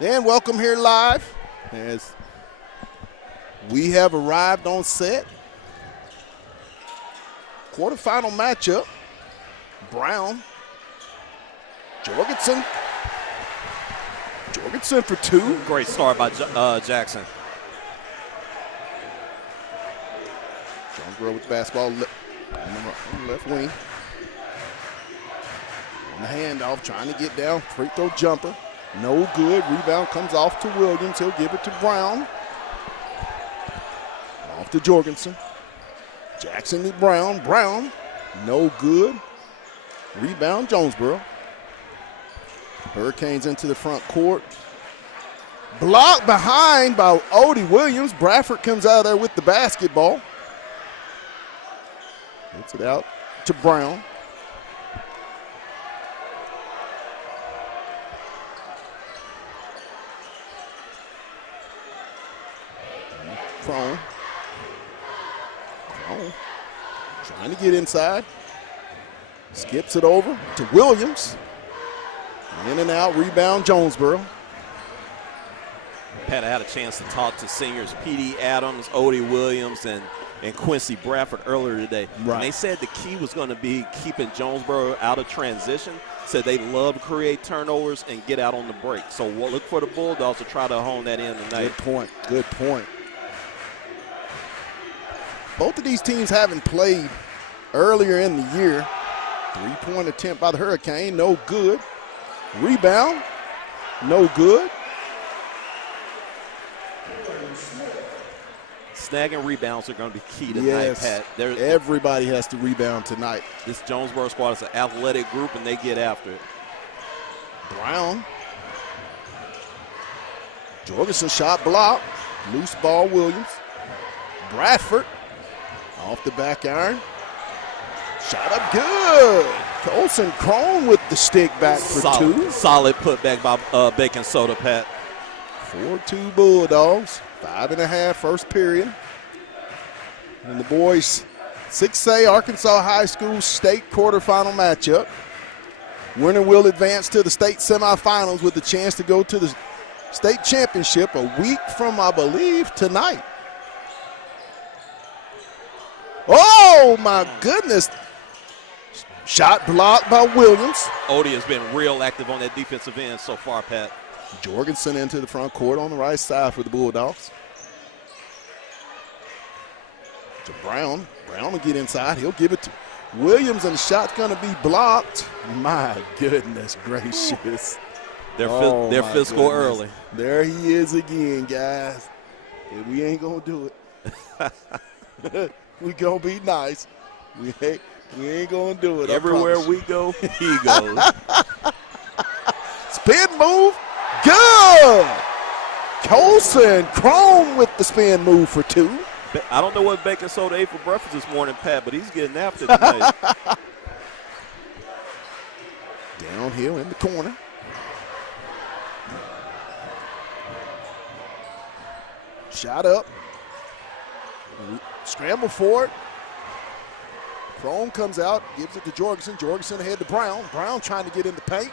And welcome here live as we have arrived on set. Quarterfinal matchup. Brown, Jorgensen for two. Great start by Jackson. Jonesboro with the basketball on the left wing. On the handoff, trying to get down. Free throw jumper. No good. Rebound comes off to Williams. He'll give it to Brown. Off to Jorgensen. Jackson to Brown. Brown, no good. Rebound, Jonesboro. Hurricanes into the front court. Blocked behind by Odie Williams. Bradford comes out of there with the basketball. Gets it out to Brown. Crone. Trying to get inside. Skips it over to Williams. In and out, rebound, Jonesboro. Pat, I had a chance to talk to seniors P.D. Adams, Odie Williams, and Quincy Bradford earlier today. Right. And they said the key was going to be keeping Jonesboro out of transition. Said they love to create turnovers and get out on the break. So we'll look for the Bulldogs to try to hone that in tonight. Good point, good point. Both of these teams haven't played earlier in the year. Three-point attempt by the Hurricane, no good. Rebound, no good. Snagging rebounds are going to be key tonight, Pat. Everybody has to rebound tonight. This Jonesboro squad is an athletic group, and they get after it. Brown. Jorgensen shot blocked. Loose ball, Williams. Bradford off the back iron. Shot up good. Colson Crone with the stick back for two. Solid putback by Bacon Soda, Pat. 4-2 Bulldogs. 5.5 first period. And the boys 6A Arkansas High School state quarterfinal matchup. Winner will advance to the state semifinals with the chance to go to the state championship a week from, I believe, tonight. Oh, my goodness. Shot blocked by Williams. Odie has been real active on that defensive end so far, Pat. Jorgensen into the front court on the right side for the Bulldogs. To Brown. Brown will get inside. He'll give it to Williams, and the shot's going to be blocked. My goodness gracious. They're physical early. There he is again, guys. And we ain't going to do it. We going to be nice. We ain't going to do it. Everywhere we go, he goes. Spin move. Good. Colson Crone with the spin move for two. I don't know what Bacon Soda ate for breakfast this morning, Pat, but he's getting after it tonight. Downhill in the corner. Shot up. Scramble for it. Crone comes out, gives it to Jorgensen. Jorgensen ahead to Brown. Brown trying to get in the paint.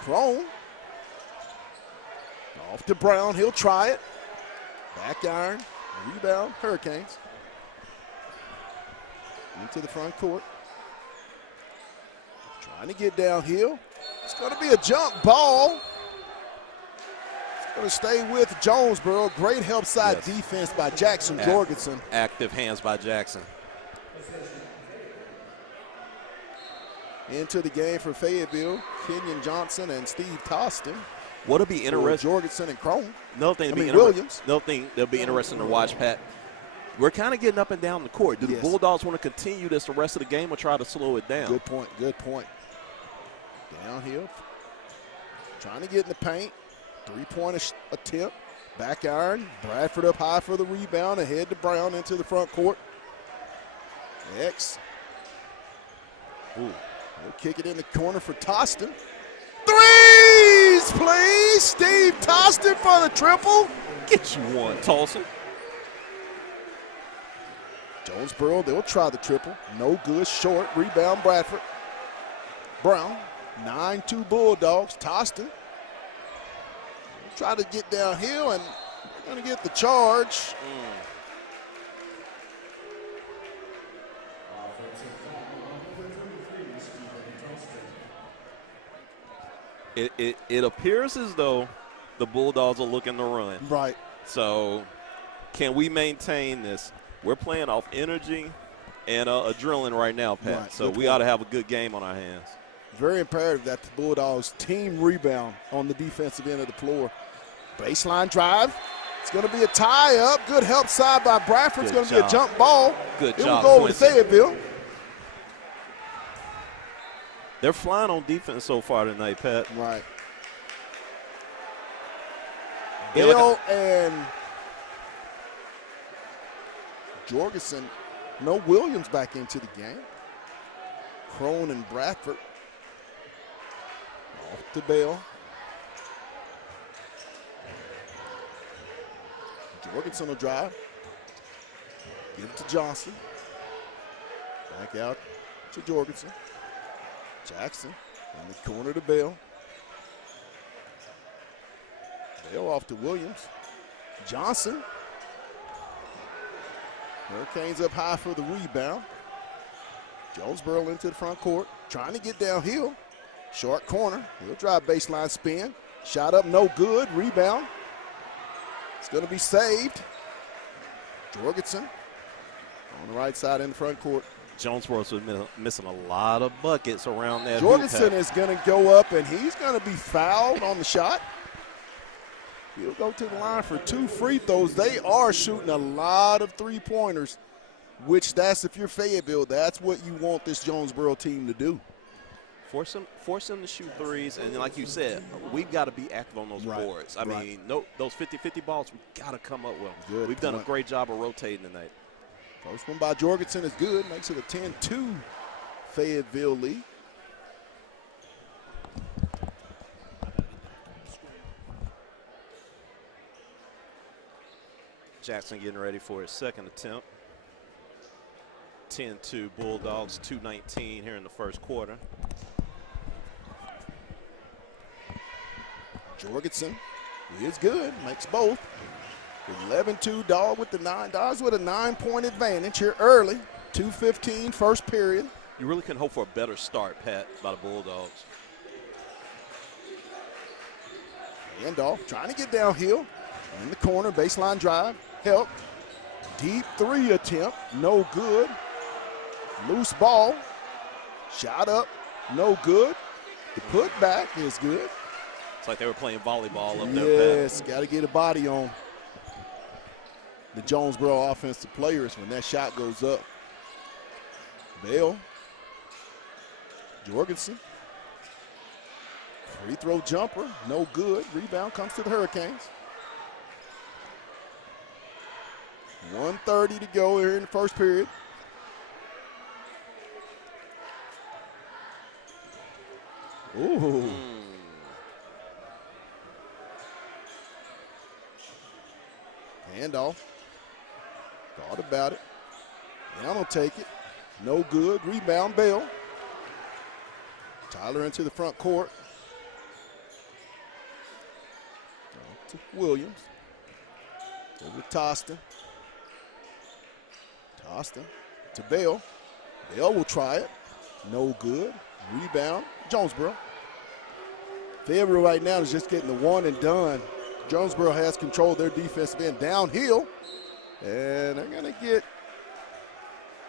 Crone. Off to Brown. He'll try it. Back iron. Rebound. Hurricanes. Into the front court. Trying to get downhill. It's going to be a jump ball. It's going to stay with Jonesboro. Great help side defense by Jackson Jorgensen. Active hands by Jackson. Into the game for Fayetteville, Kenyon Johnson and Steve Toston. What'll be interesting? Jorgensen and Crone. Williams. Another thing that'll be interesting to watch, Pat. We're kind of getting up and down the court. Do the Bulldogs want to continue this the rest of the game or try to slow it down? Good point. Good point. Downhill, trying to get in the paint. Three-point attempt. Back iron. Bradford up high for the rebound. Ahead to Brown into the front court. X. Ooh. He'll kick it in the corner for Toston. Threes, please. Steve Toston for the triple. Get you one, Tulsa. Jonesboro, they'll try the triple. No good. Short. Rebound, Bradford. Brown. 9-2 Bulldogs. Toston. try to get downhill, and they're going to get the charge. It appears as though the Bulldogs are looking to run. Right. So can we maintain this? We're playing off energy and adrenaline right now, Pat. Right. So we ought to have a good game on our hands. Very imperative that the Bulldogs team rebound on the defensive end of the floor. Baseline drive. It's going to be a tie-up. Good help side by Bradford. It's going to be a jump ball. Good It job, will go over to Quincy. Fayetteville. They're flying on defense so far tonight, Pat. Right. Yeah, Bill and Jorgensen. No Williams back into the game. Crone and Bradford. Off to Bell. Jorgensen will drive. Give it to Johnson. Back out to Jorgensen. Jackson in the corner to Bell. Bell off to Williams. Johnson. Hurricanes up high for the rebound. Jonesboro into the front court. Trying to get downhill. Short corner. He'll drive baseline spin. Shot up, no good. Rebound. It's going to be saved. Jorgensen on the right side in the front court. Jonesboro's been missing a lot of buckets around that. Jorgensen is going to go up, and he's going to be fouled on the shot. He'll go to the line for 2 free throws. They are shooting a lot of three-pointers, which that's, if you're Fayetteville, that's what you want this Jonesboro team to do. Force them to shoot threes, and like you said, we've got to be active on those boards. I mean, those 50-50 balls, we've got to come up with them. Good we've done a point. great job of rotating tonight. First one by Jorgensen is good. Makes it a 10-2 Fayetteville lead. Jackson getting ready for his second attempt. 10-2 Bulldogs, 2:19 here in the first quarter. Jorgensen is good. Makes both. 11-2 Dog with the 9. Dogs with a 9-point advantage here early. 2:15 first period. You really couldn't hope for a better start, Pat, by the Bulldogs. Handoff, trying to get downhill. In the corner, baseline drive. Help. Deep 3 attempt. No good. Loose ball. Shot up. No good. The putback is good. It's like they were playing volleyball up there, Yes, got to get a body on the Jonesboro offensive players when that shot goes up. Bell. Jorgensen. Free throw jumper, no good. Rebound comes to the Hurricanes. 1:30 to go here in the first period. Ooh. Handoff. Thought about it. Down will take it. No good. Rebound, Bell. Tyler into the front court. To Williams. Over to Toston. Toston to Bell. Bell will try it. No good. Rebound. Jonesboro. Fayetteville right now is just getting the one and done. Jonesboro has control of their defensive end downhill. And they're going to get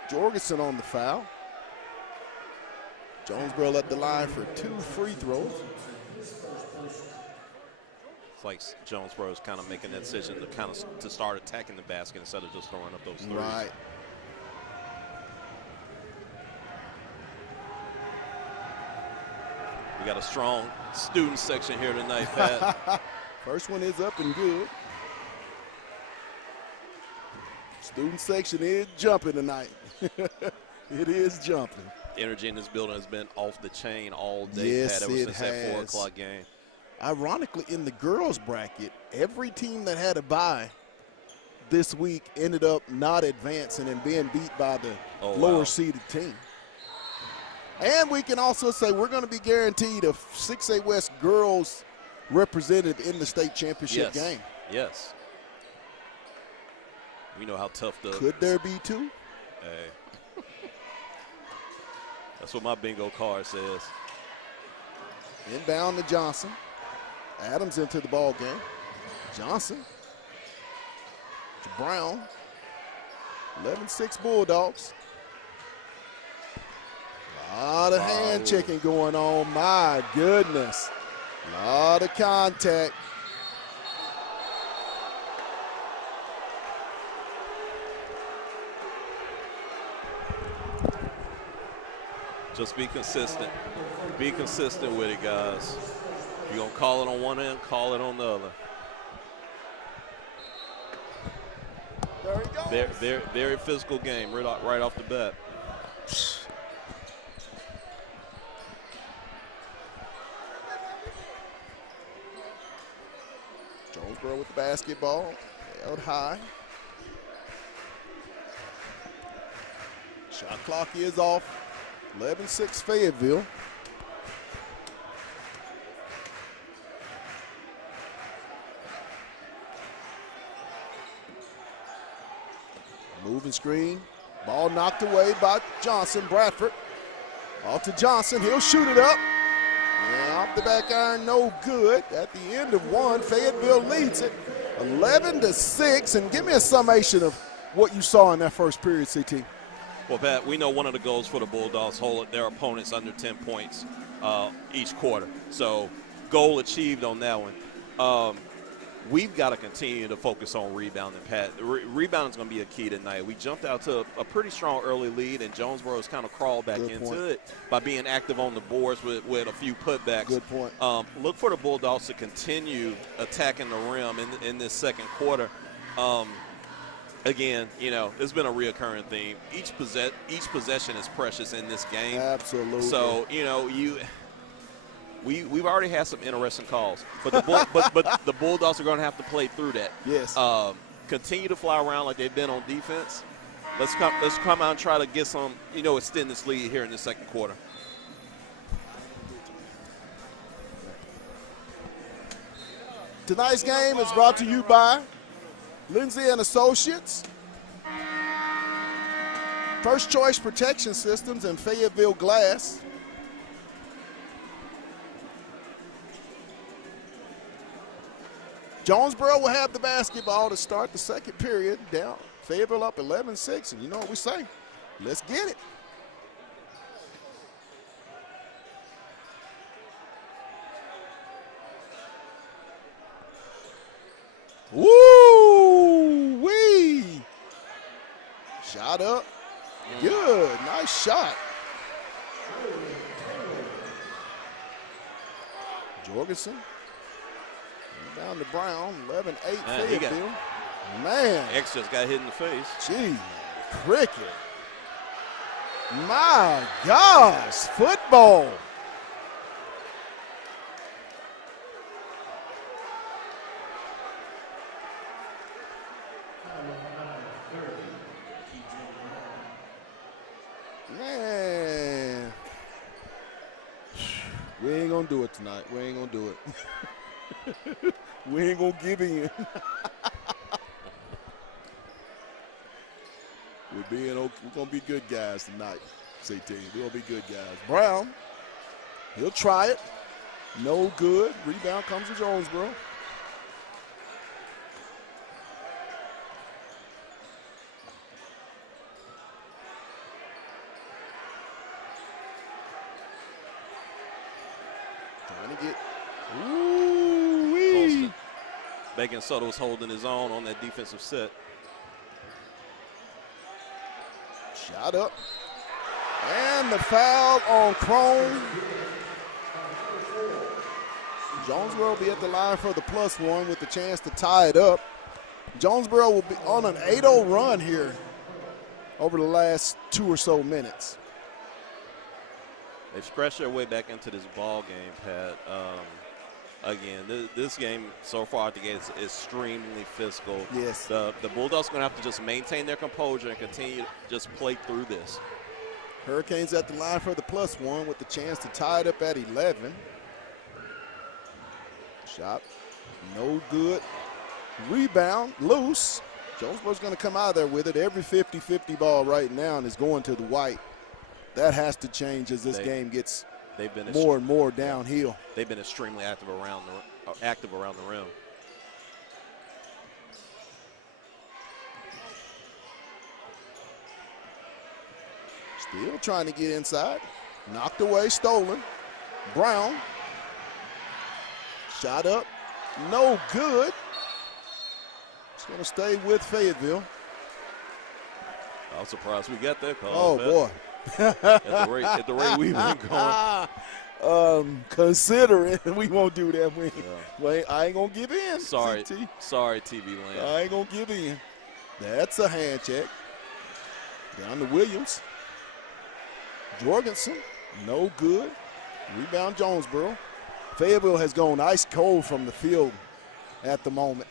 Jorgensen on the foul. Jonesboro at the line for 2 free throws. It's like Jonesboro is kind of making that decision to start attacking the basket instead of just throwing up those threes. Right. We got a strong student section here tonight, Pat. First one is up and good. Student section is jumping tonight. It is jumping. Energy in this building has been off the chain all day, Yes, Pat, ever it since that 4 has. o'clock game. Ironically, in the girls' bracket, every team that had a bye this week ended up not advancing and being beat by the lower-seeded team. And we can also say we're going to be guaranteed a 6A West girls represented in the state championship game. Yes. We know how tough the. Could there be two? Hey. That's what my bingo card says. Inbound to Johnson. Adams into the ball game. Johnson to Brown. 11-6 Bulldogs. A lot of hand checking going on. My goodness. A lot of contact. Just be consistent. Be consistent with it, guys. If you're going to call it on one end, call it on the other. There he goes. Very physical game right off the bat. Jonesboro with the basketball. Held high. Shot clock is off. 11-6 Fayetteville. Moving screen. Ball knocked away by Johnson. Bradford. Off to Johnson. He'll shoot it up. And off the back iron, no good. At the end of one, Fayetteville leads it 11-6. And give me a summation of what you saw in that first period, CT. Well, Pat, we know one of the goals for the Bulldogs hold their opponents under 10 points each quarter. So goal achieved on that one. We've got to continue to focus on rebounding, Pat. Rebounding is going to be a key tonight. We jumped out to a pretty strong early lead, and Jonesboro has kind of crawled back into it by being active on the boards with a few putbacks. Good point. Look for the Bulldogs to continue attacking the rim in this second quarter. Again, you know, it's been a reoccurring theme. Each possession is precious in this game. Absolutely. So, you know, we've already had some interesting calls, but the Bulldogs are going to have to play through that. Yes. Continue to fly around like they've been on defense. Let's come out and try to get some, you know, extend this lead here in the second quarter. Tonight's game is brought to you by Lindsay and Associates, First Choice Protection Systems, and Fayetteville Glass. Jonesboro will have the basketball to start the second period. Down Fayetteville up 11-6, and you know what we say? Let's get it. Woo-wee! Shot up. Good. Nice shot. Jorgensen. Down to Brown. 11-8 Fayetteville. Man. X just got hit in the face. Gee, cricket. My gosh. Football. Man, we ain't gonna do it tonight. We ain't gonna do it. We ain't gonna give in. We're gonna be good guys tonight, CT. We're gonna be good guys. Brown, he'll try it. No good. Rebound comes to Jonesboro. Trying to get, ooh-wee. Bacon Soto was holding his own on that defensive set. Shot up. And the foul on Crone. Jonesboro will be at the line for the +1 with the chance to tie it up. Jonesboro will be on an 8-0 run here over the last 2 or so minutes. They've scratched their way back into this ball game, Pat. Again, this game so far at the gate is extremely physical. Yes. The Bulldogs are going to have to just maintain their composure and continue to just play through this. Hurricanes at the line for the +1 with the chance to tie it up at 11. Shot, no good. Rebound, loose. Jonesboro's going to come out of there with it. Every 50-50 ball right now and is going to the white. That has to change as this game gets more and more downhill. They've been extremely active around the rim. Still trying to get inside. Knocked away, stolen. Brown. Shot up. No good. It's going to stay with Fayetteville. I was surprised we got that call. Oh, boy. at the rate we've been going. Considering we won't do that. Wait, I ain't going to give in. Sorry, CT. sorry, TV land. I ain't going to give in. That's a hand check. Down to Williams. Jorgensen, no good. Rebound Jonesboro. Fayetteville has gone ice cold from the field at the moment.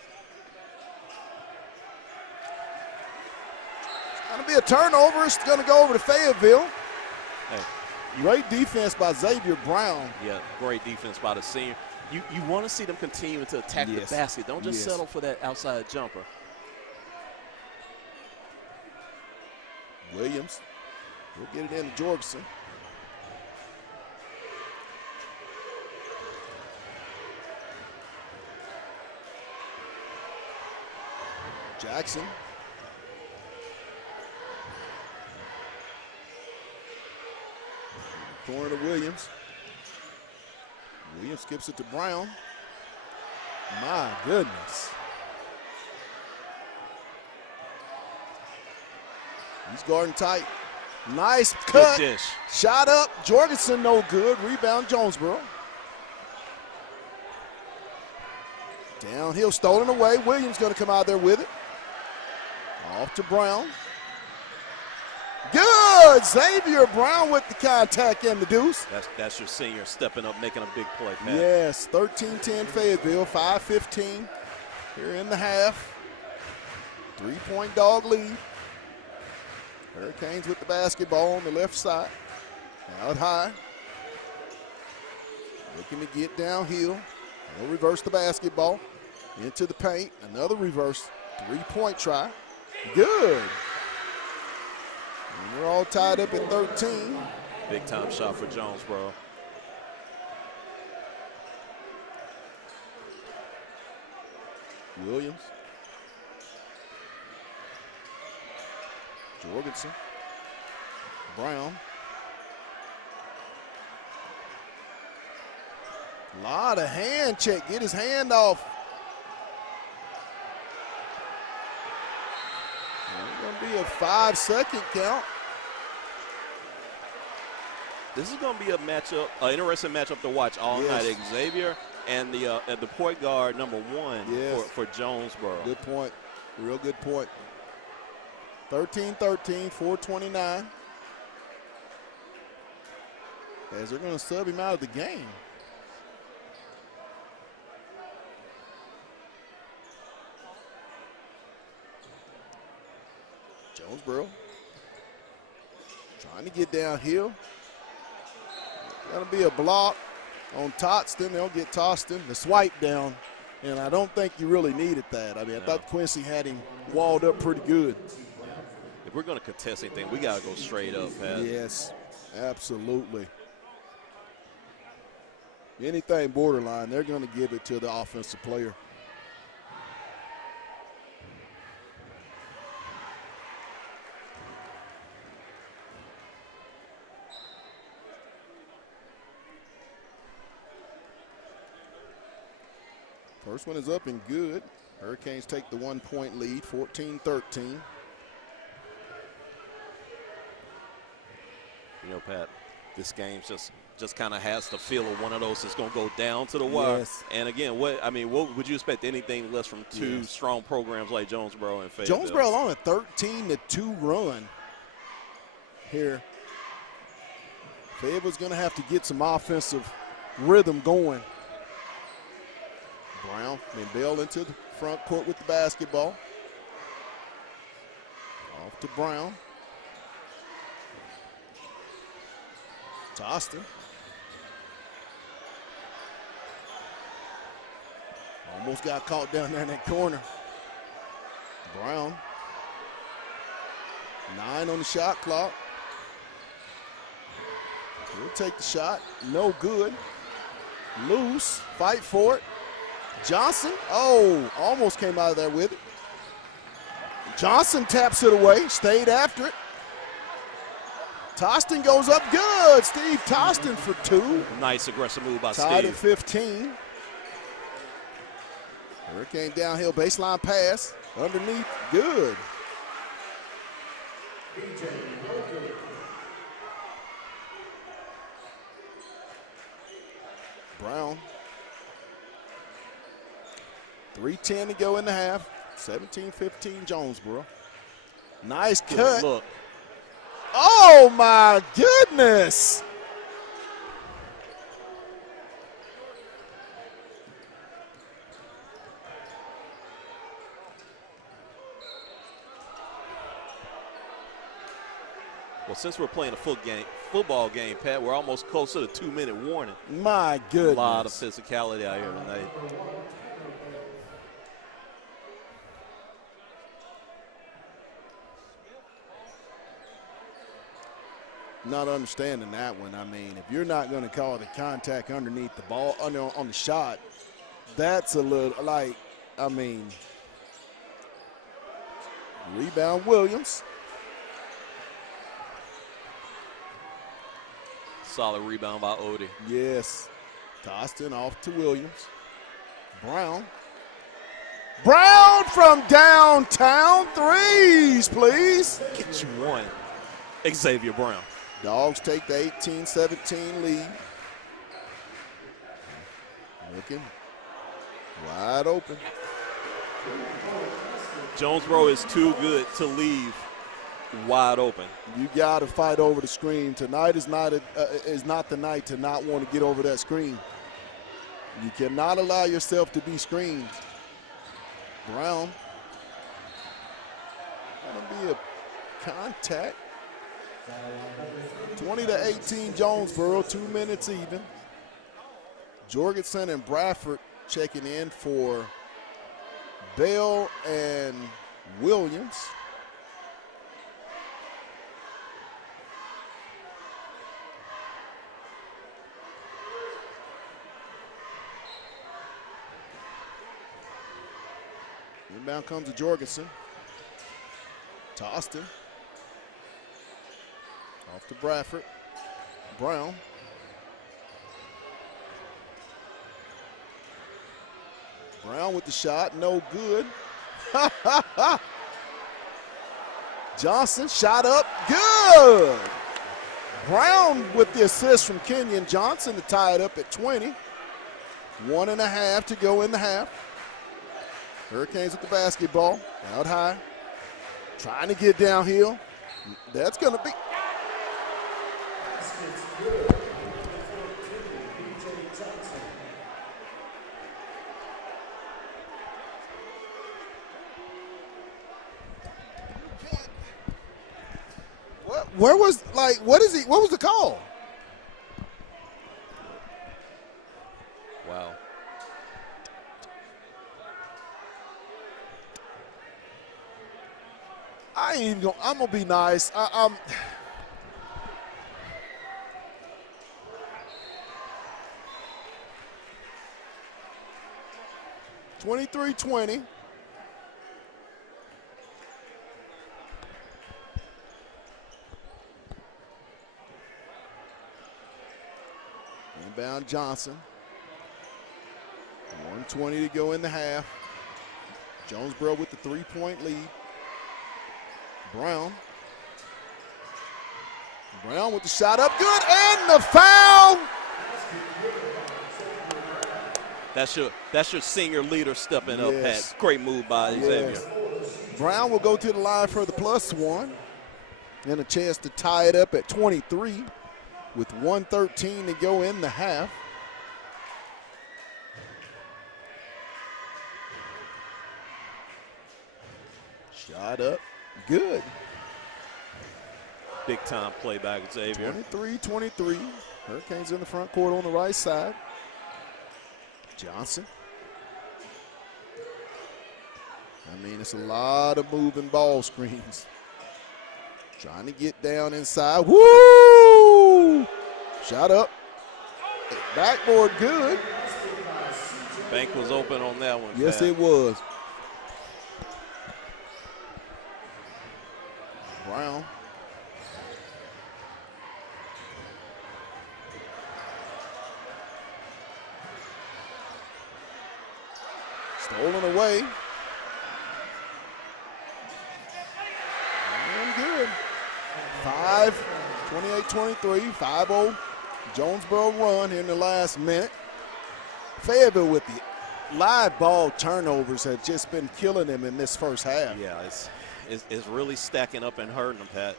It's going to be a turnover. It's going to go over to Fayetteville. Hey. Great defense by Xavier Brown. Yeah, great defense by the senior. You want to see them continue to attack the basket. Don't just settle for that outside jumper. Williams will get it into Jorgensen. Jackson. Corner to Williams. Williams skips it to Brown. My goodness. He's guarding tight. Nice cut. Good dish. Shot up. Jorgensen no good. Rebound Jonesboro. Downhill, stolen away. Williams going to come out there with it. Off to Brown. Good. Xavier Brown with the contact and the deuce. That's your senior stepping up, making a big play, Pat. Yes, 13-10 Fayetteville, 5:15 here in the half. 3-point dog lead. Hurricanes with the basketball on the left side. Out high. Looking to get downhill. They'll reverse the basketball. Into the paint. Another reverse 3-point try. Good. And we're all tied up at 13. Big time shot for Jonesboro. Williams. Jorgensen. Brown. A lot of hand check. Get his hand off. It's going to be a 5-second count. This is going to be a matchup, an interesting matchup to watch all night. Xavier and the point guard number 1 for Jonesboro. Good point. Real good point. 13-13, 4:29. As they're going to sub him out of the game. Jonesboro trying to get downhill. Going to be a block on Totston. They'll get Toston. The swipe down, and I don't think you really needed that. I mean, I thought Quincy had him walled up pretty good. If we're going to contest anything, we got to go straight up, Pat. Yes, absolutely. Anything borderline, they're going to give it to the offensive player. First one is up and good. Hurricanes take the 1-point lead, 14-13. You know, Pat, this game just kind of has the feel of one of those that's going to go down to the wire. Yes. And again, what would you expect anything less from two strong programs like Jonesboro and Fayetteville? Jonesboro on a 13-2 run here. Fayetteville's going to have to get some offensive rhythm going. Brown and Bell into the front court with the basketball. Off to Brown. Toston. Almost got caught down there in that corner. Brown. 9 on the shot clock. He'll take the shot. No good. Loose. Fight for it. Johnson. Oh, almost came out of there with it. Johnson taps it away. Stayed after it. Tostin goes up good. Steve Tostin for 2. Nice aggressive move by Steve. Tied at 15. Hurricane downhill baseline pass. Underneath. Good. Brown. 3:10 to go in the half. 17-15 Jonesboro. Nice cut. Good look. Oh my goodness. Well, since we're playing a football game, Pat, we're almost close to the 2-minute warning. My goodness. A lot of physicality out here tonight. Not understanding that one. I mean, if you're not going to call the contact underneath the ball, on the shot, that's a little, like, I mean, rebound Williams. Solid rebound by Odie. Yes. Tostin off to Williams. Brown. Brown from downtown. Threes, please. Get you one. Xavier Brown. Dogs take the 18-17 lead. Looking wide open. Jonesboro is too good to leave wide open. You got to fight over the screen. Tonight is not the night to not want to get over that screen. You cannot allow yourself to be screened. Brown. That'll be a contact. 20-18 Jonesboro, 2 minutes even. Jorgensen and Bradford checking in for Bell and Williams. Inbound comes to Jorgensen. Tostin. Off to Bradford. Brown. Brown with the shot, no good. Johnson shot up, good. Brown with the assist from Kenyon Johnson to tie it up at 20. 1.5 to go in the half. Hurricanes with the basketball, out high. Trying to get downhill. That's going to be. Where was, like, what was the call? Wow. I ain't even going, I'm going to be nice. I'm 23-20. Inbound Johnson. 1:20 to go in the half. Jonesboro with the 3-point lead. Brown. Brown with the shot up good, and the foul. That's your senior leader stepping up, Yes. Pat. Great move by Xavier. Yes. Brown will go to the line for the +1. And a chance to tie it up at 23 with 1:13 to go in the half. Shot up, good. Big time play by Xavier. 23-23. Hurricanes in the front court on the right side. Johnson. mean, it's a lot of moving ball screens. Trying to get down inside. Woo! Shot up. Backboard good. Bank was open on that one. Yes, Pat. it was. Brown. Stolen away. And good. 28-23, 5-0 Jonesboro run here in the last minute. Fayetteville with the live ball turnovers have just been killing them in this first half. Yeah, it's really stacking up and hurting them, Pat.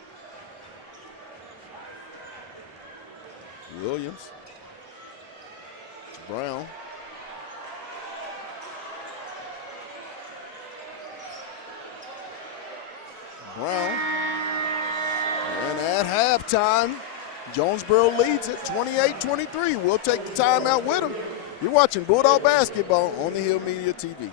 Williams. Brown. Brown. And at halftime, Jonesboro leads it 28-23. We'll take the timeout with them. You're watching Bulldog basketball on the Hill Media TV.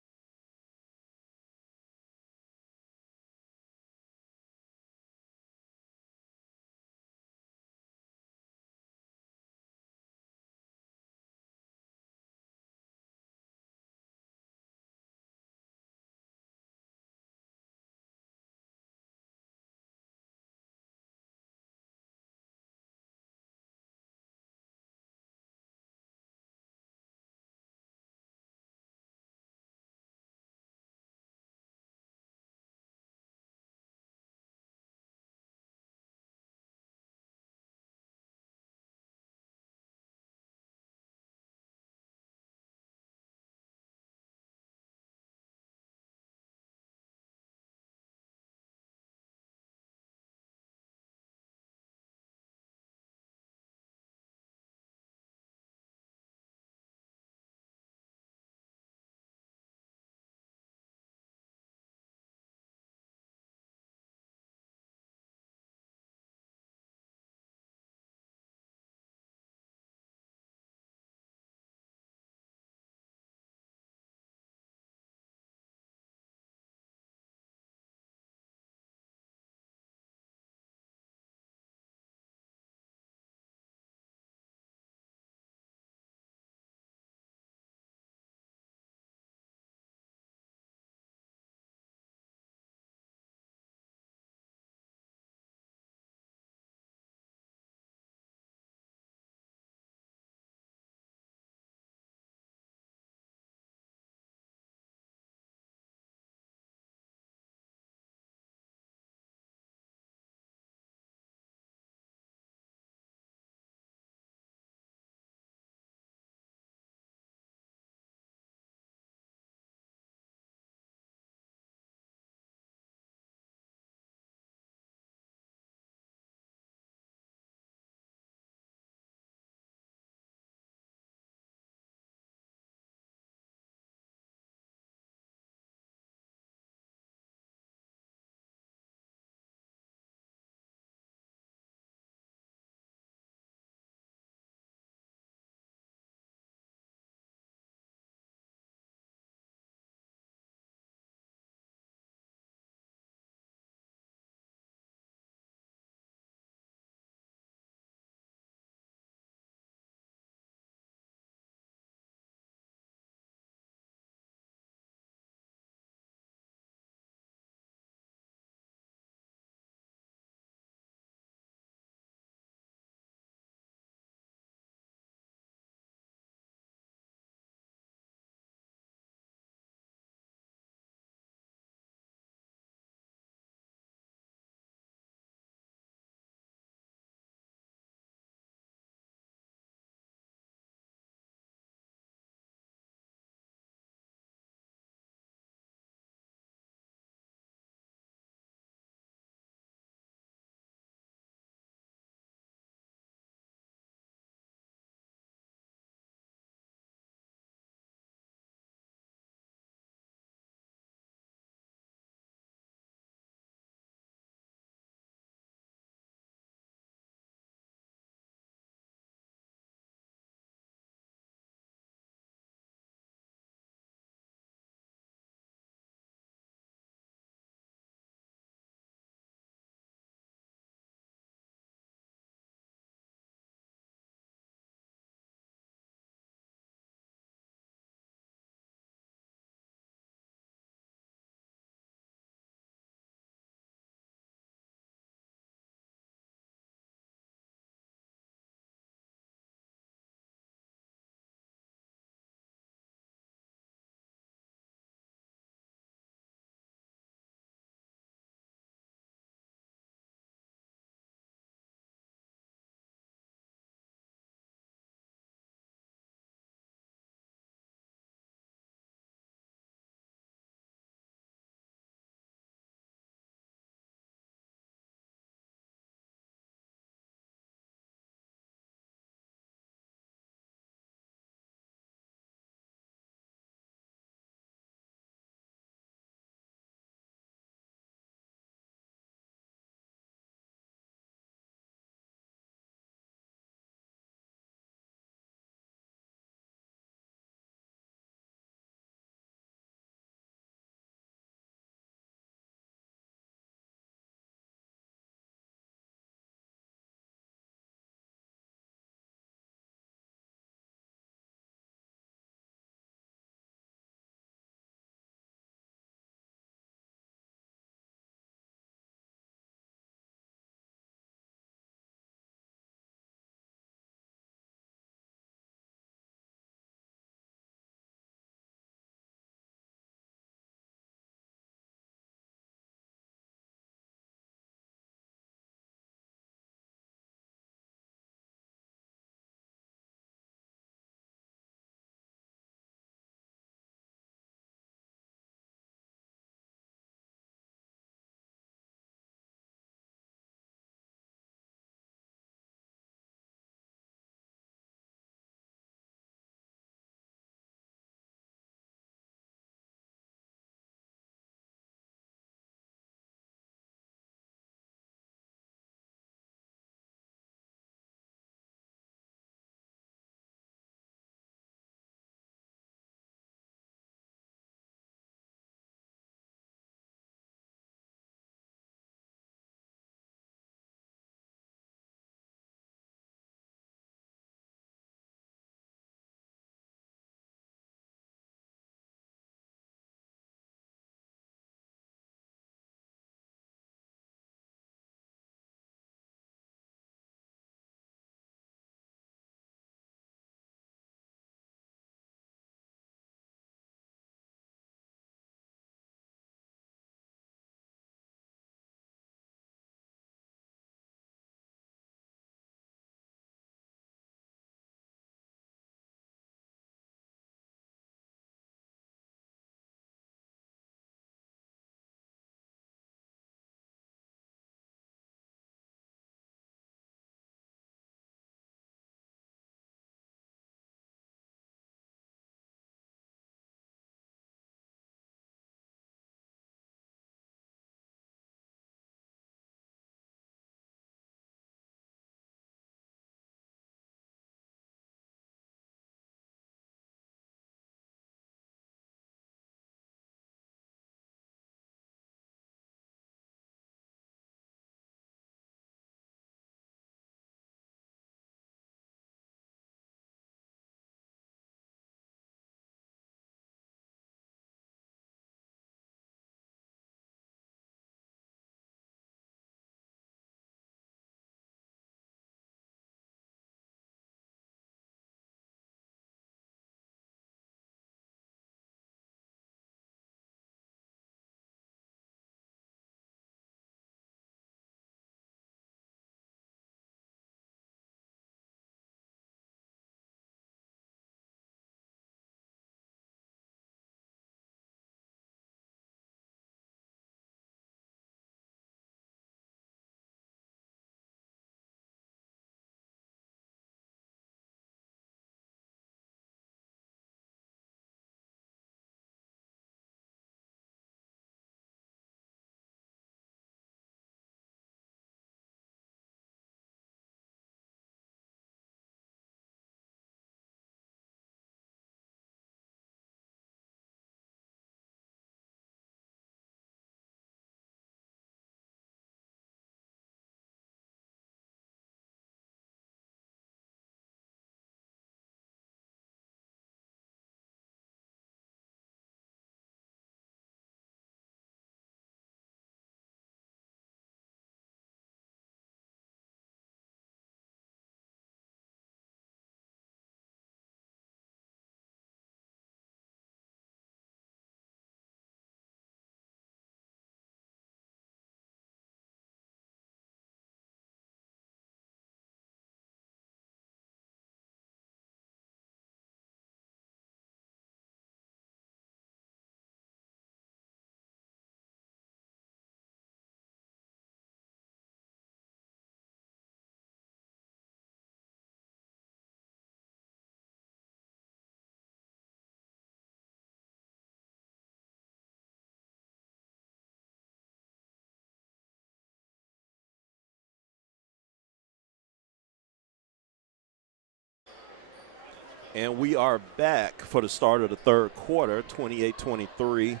And we are back for the start of the third quarter, 28-23,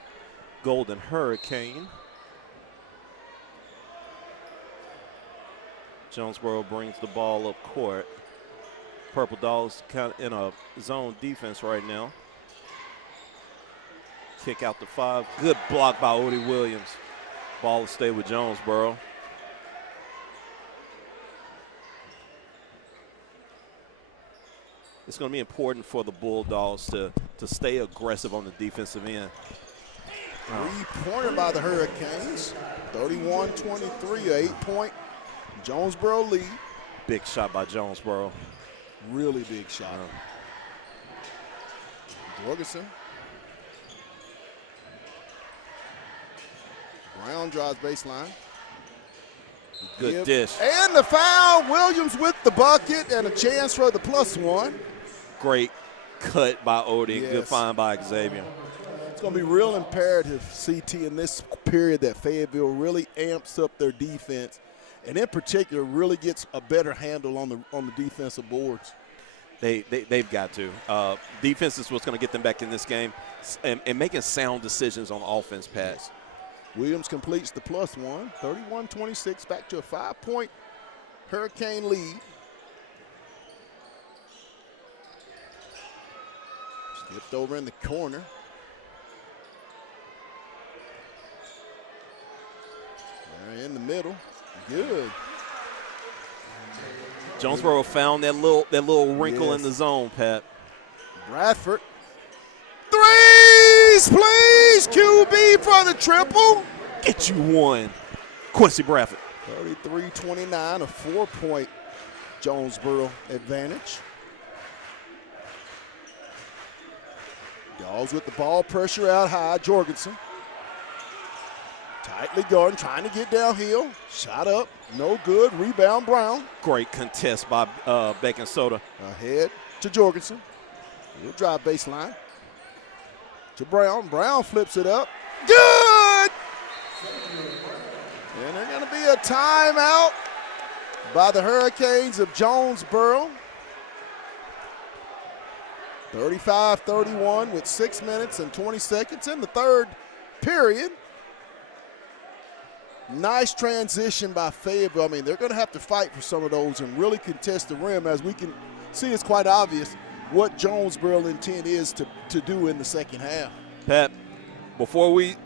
Golden Hurricane. Jonesboro brings the ball up court. Purple Dogs kind of in a zone defense right now. Kick out to 5. Good block by Odie Williams. Ball will stay with Jonesboro. It's going to be important for the Bulldogs to stay aggressive on the defensive end. Three-pointer by the Hurricanes. 31-23, 8-point Jonesboro lead. Big shot by Jonesboro. Really big shot. Jorgensen. Brown drives baseline. Good dish. And the foul. Williams with the bucket and a chance for the +1. Great cut by Odie. Yes. Good find by Xavier. It's going to be real imperative, CT, in this period that Fayetteville really amps up their defense, and in particular really gets a better handle on the defensive boards. They've got to. Defense is what's going to get them back in this game and making sound decisions on offense, Pat. Yes. Williams completes the +1, 31-26, back to a 5-point Hurricane lead. Skipped over in the corner. There in the middle. Good. Jonesboro found that little wrinkle in the zone, Pat. Bradford. Threes, please. QB for the triple. Get you one. Quincy Bradford. 33-29, a 4-point Jonesboro advantage. Dogs with the ball, pressure out high. Jorgensen. Tightly guarding, trying to get downhill. Shot up, no good. Rebound, Brown. Great contest by Bacon Soda. Ahead to Jorgensen. He'll drive baseline. To Brown. Brown flips it up. Good! And there's going to be a timeout by the Hurricanes of Jonesboro. 35-31 with 6 minutes and 20 seconds in the third period. Nice transition by Fayetteville. I mean, they're going to have to fight for some of those and really contest the rim. As we can see, it's quite obvious what Jonesboro's intent is to do in the second half. Pat, before we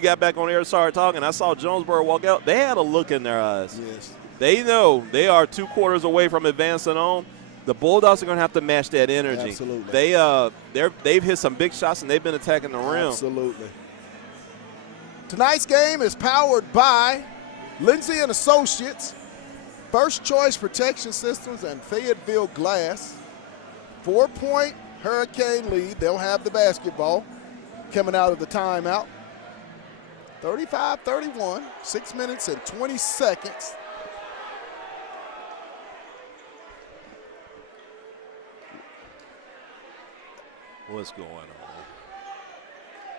got back on air and started talking, I saw Jonesboro walk out. They had a look in their eyes. Yes. They know they are 2 quarters away from advancing on. The Bulldogs are going to have to match that energy. Absolutely. They've hit some big shots, and they've been attacking the rim. Absolutely. Tonight's game is powered by Lindsay & Associates, First Choice Protection Systems, and Fayetteville Glass. 4-point Hurricane lead. They'll have the basketball coming out of the timeout. 35-31, 6 minutes and 20 seconds. What's going on?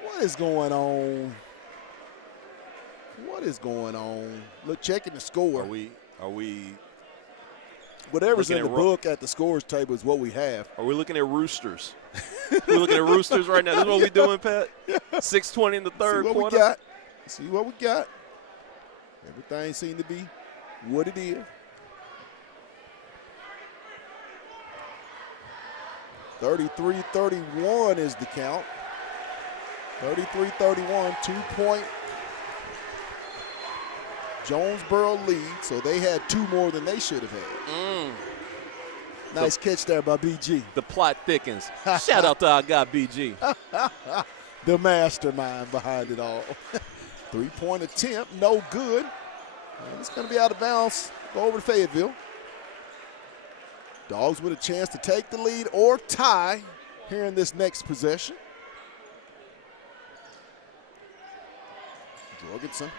What is going on? What is going on? Look, checking the score. Are we whatever's in the book at the scores table is what we have. Are we looking at roosters? We're looking at roosters right now. This is what we're doing, Pat. 6:20 in the third quarter. See what we got. Everything seems to be what it is. 33-31 is the count. 33-31, 2-point Jonesboro lead, so they had 2 more than they should have had. Nice catch there by BG. The plot thickens. Shout out to our guy BG. The mastermind behind it all. 3-point attempt, no good. And it's going to be out of bounds. Go over to Fayetteville. Dogs with a chance to take the lead or tie here in this next possession. Jorgensen.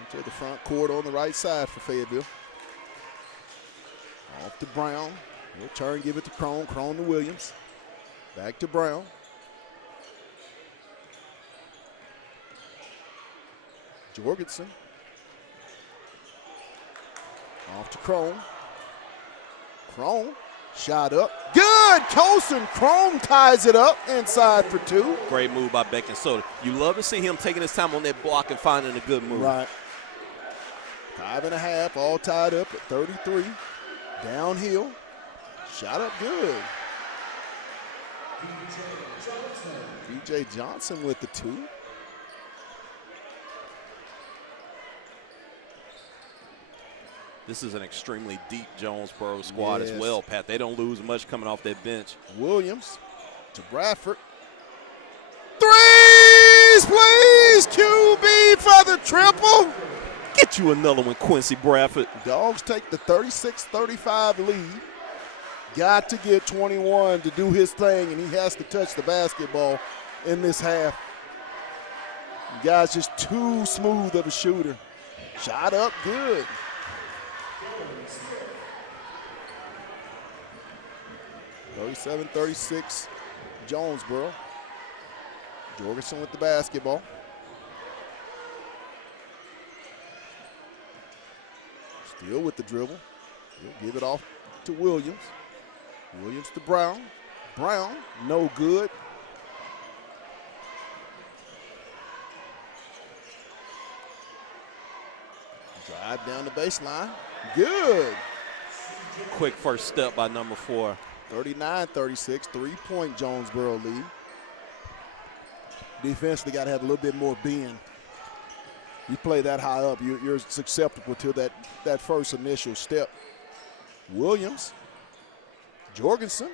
Into the front court on the right side for Fayetteville. Off to Brown. He'll turn, give it to Crone. Crone to Williams. Back to Brown. Jorgensen. Off to Crone. Crone Shot up. Good. Colson Chrome ties it up inside for two. Great move by Bacon Soda. You love to see him taking his time on that block and finding a good move. Right. 5.5, all tied up at 33. Downhill. Shot up good. DJ Johnson with the two. This is an extremely deep Jonesboro squad Yes. as well, Pat. They don't lose much coming off that bench. Williams to Bradford. Threes, please. QB for the triple. Get you another one, Quincy Bradford. Dogs take the 36-35 lead. Got to get 21 to do his thing, and he has to touch the basketball in this half. The guy's just too smooth of a shooter. Shot up good. (37-36) Jonesboro. Jorgensen with the basketball. Still with the dribble. He'll give it off to Williams. Williams to Brown. Brown, no good. Drive down the baseline. Good. Quick first step by number 4. 39-36, 3-point Jonesboro lead. Defensively, got to have a little bit more bend. You play that high up, you're susceptible to that first initial step. Williams, Jorgensen.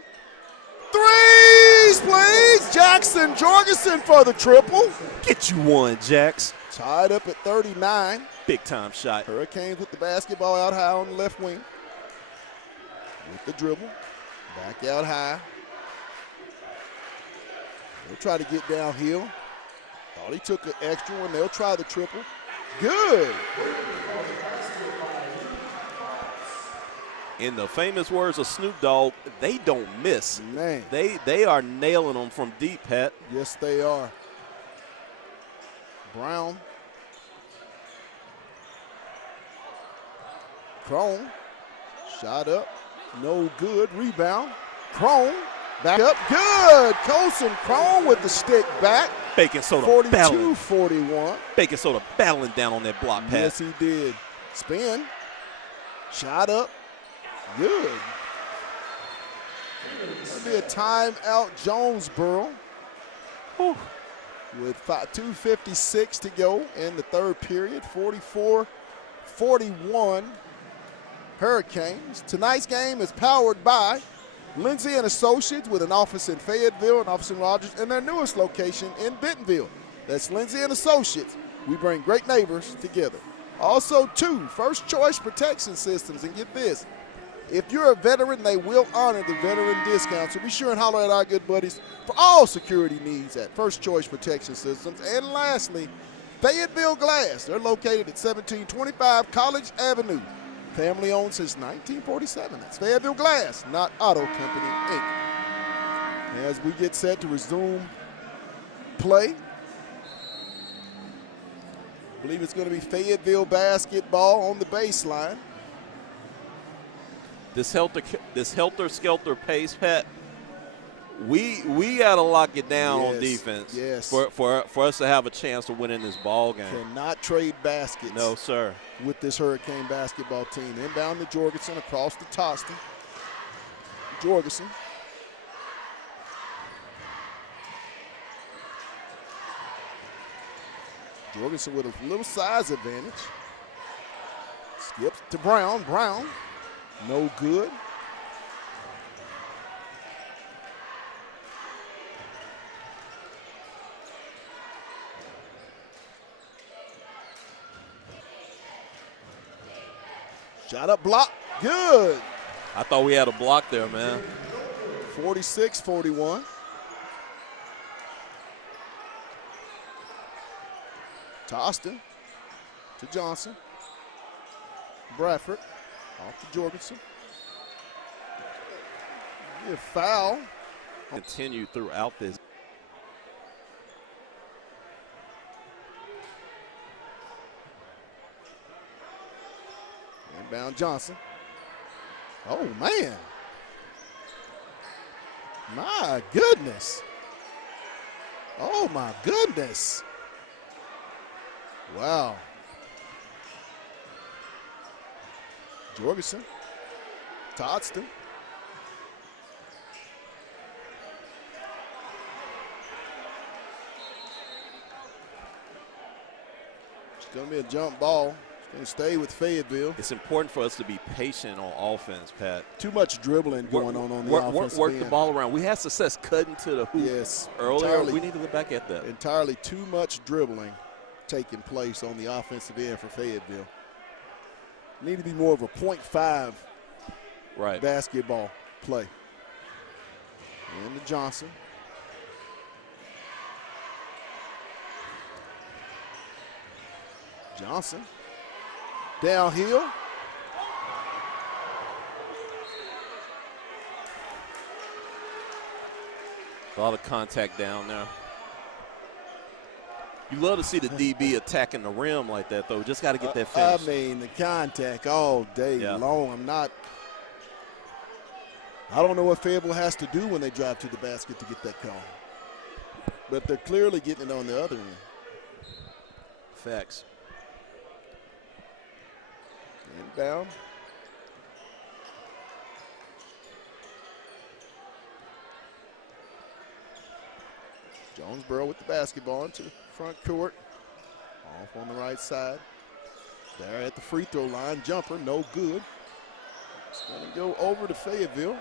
Threes, please. Jackson Jorgensen for the triple. Get you one, Jax. Tied up at 39. Big time shot. Hurricanes with the basketball out high on the left wing. With the dribble. Back out high. They'll try to get downhill. Thought he took an extra one. They'll try the triple. Good. In the famous words of Snoop Dogg, they don't miss. Man. They are nailing them from deep, Pat. Yes, they are. Brown. Crone. Shot up. No good. Rebound. Crone. Back up. Good. Colson Crone with the stick back. Bacon Soda battling. 42-41. Bacon Soda battling down on that block, Pat. Yes, he did. Spin. Shot up. Good. That'll be a timeout, Jonesboro. Whew. With 2:56 to go in the third period. 44-41 Hurricanes. Tonight's game is powered by Lindsay & Associates with an office in Fayetteville, an office in Rogers, and their newest location in Bentonville. That's Lindsay & Associates. We bring great neighbors together. Also, 2 First Choice Protection Systems. And get this, if you're a veteran, they will honor the veteran discount. So be sure and holler at our good buddies for all security needs at First Choice Protection Systems. And lastly, Fayetteville Glass. They're located at 1725 College Avenue. Family owned since 1947. That's Fayetteville Glass, not Auto Company, Inc. As we get set to resume play, I believe it's going to be Fayetteville basketball on the baseline. This helter-skelter pace, Pat, we got to lock it down on defense for us to have a chance to win in this ball game. Cannot trade baskets. No, sir. With this Hurricane basketball team. Inbound to Jorgensen across to Toston. Jorgensen. Jorgensen with a little size advantage. Skips to Brown. Brown. No good. Shot up, block, good. I thought we had a block there, man. 46-41. Toston to Johnson. Bradford off to Jorgensen. A foul. Continue throughout this. Inbound Johnson. Oh, man. My goodness. Oh, my goodness. Wow. Jorgensen. Todston. It's going to be a jump ball. It's going to stay with Fayetteville. It's important for us to be patient on offense, Pat. Too much dribbling going on the offense. Work the ball around. We had success cutting to the hoop earlier. We need to look back at that. Entirely too much dribbling taking place on the offensive end for Fayetteville. Need to be more of a .5 basketball play. And to Johnson. Johnson. Downhill. A lot of contact down there. You love to see the DB attacking the rim like that, though. Just got to get that finish. I mean, the contact all day long. I don't know what Fayetteville has to do when they drive to the basket to get that call. But they're clearly getting it on the other end. Facts. Inbound. Jonesboro with the basketball into the front court. Off on the right side. There at the free throw line. Jumper, no good. It's going to go over to Fayetteville.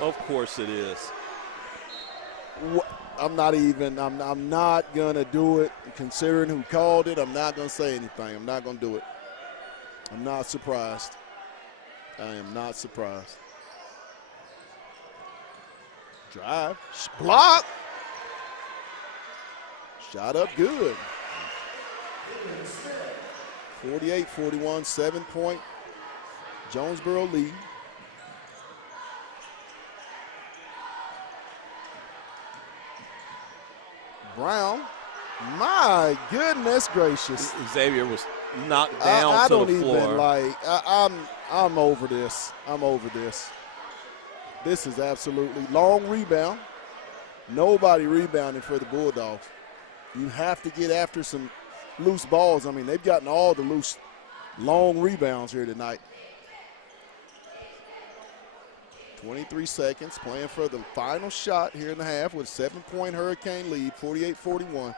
Of course it is. I'm not going to do it. Considering who called it, I'm not going to say anything. I'm not going to do it. I'm not surprised. I am not surprised. Drive. Block. Shot up good. 48-41, 7-point Jonesboro lead. Brown, my goodness gracious. Xavier was knocked down to the floor. I'm over this. I'm over this. This is absolutely long rebound. Nobody rebounding for the Bulldogs. You have to get after some loose balls. I mean, they've gotten all the loose, long rebounds here tonight. 23 seconds, playing for the final shot here in the half with a 7-point Hurricane lead, 48-41.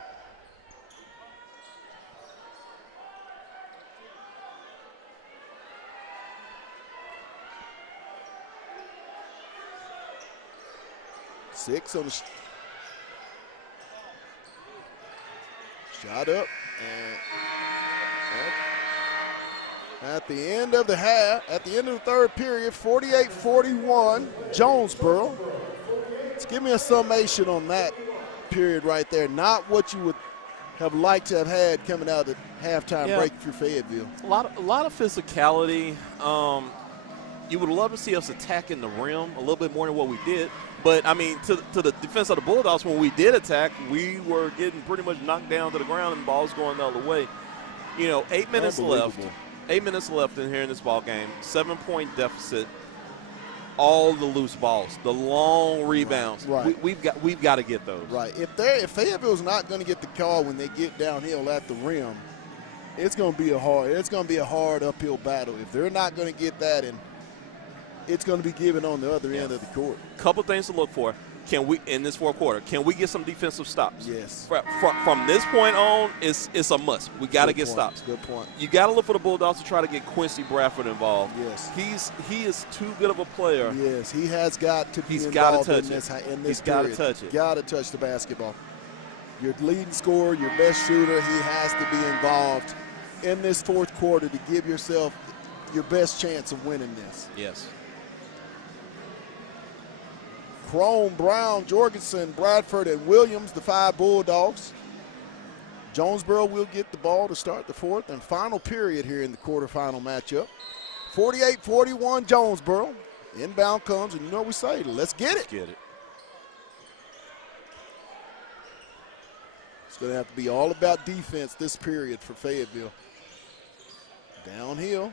Six on the shot up, and at the end of the half, at the end of the third period, 48-41, Jonesboro. Let's give me a summation on that period right there. Not what you would have liked to have had coming out of the halftime break for Fayetteville. A lot of physicality. You would love to see us attacking the rim a little bit more than what we did. But, I mean, to the defense of the Bulldogs, when we did attack, we were getting pretty much knocked down to the ground and the ball's going the other way. 8 minutes left. 8 minutes left in here in this ball game. 7-point deficit. All the loose balls, the long rebounds. Right. We've got to get those. Right. If Fayetteville's not going to get the call when they get downhill at the rim, it's going to be a hard uphill battle. If they're not going to get that, and it's going to be given on the other end of the court. Couple things to look for. Can we, in this fourth quarter, can we get some defensive stops? Yes. From this point on, it's a must. We got to get stops. Good point. You got to look for the Bulldogs to try to get Quincy Bradford involved. Yes. He is too good of a player. Yes, he has got to be involved in this He's got to touch it. Got to touch the basketball. Your leading scorer, your best shooter, he has to be involved in this fourth quarter to give yourself your best chance of winning this. Yes. Crone, Brown, Jorgensen, Bradford, and Williams, the 5 Bulldogs. Jonesboro will get the ball to start the fourth and final period here in the quarterfinal matchup. 48-41 Jonesboro. Inbound comes, and you know what we say, let's get it. Let's get it. It's going to have to be all about defense this period for Fayetteville. Downhill.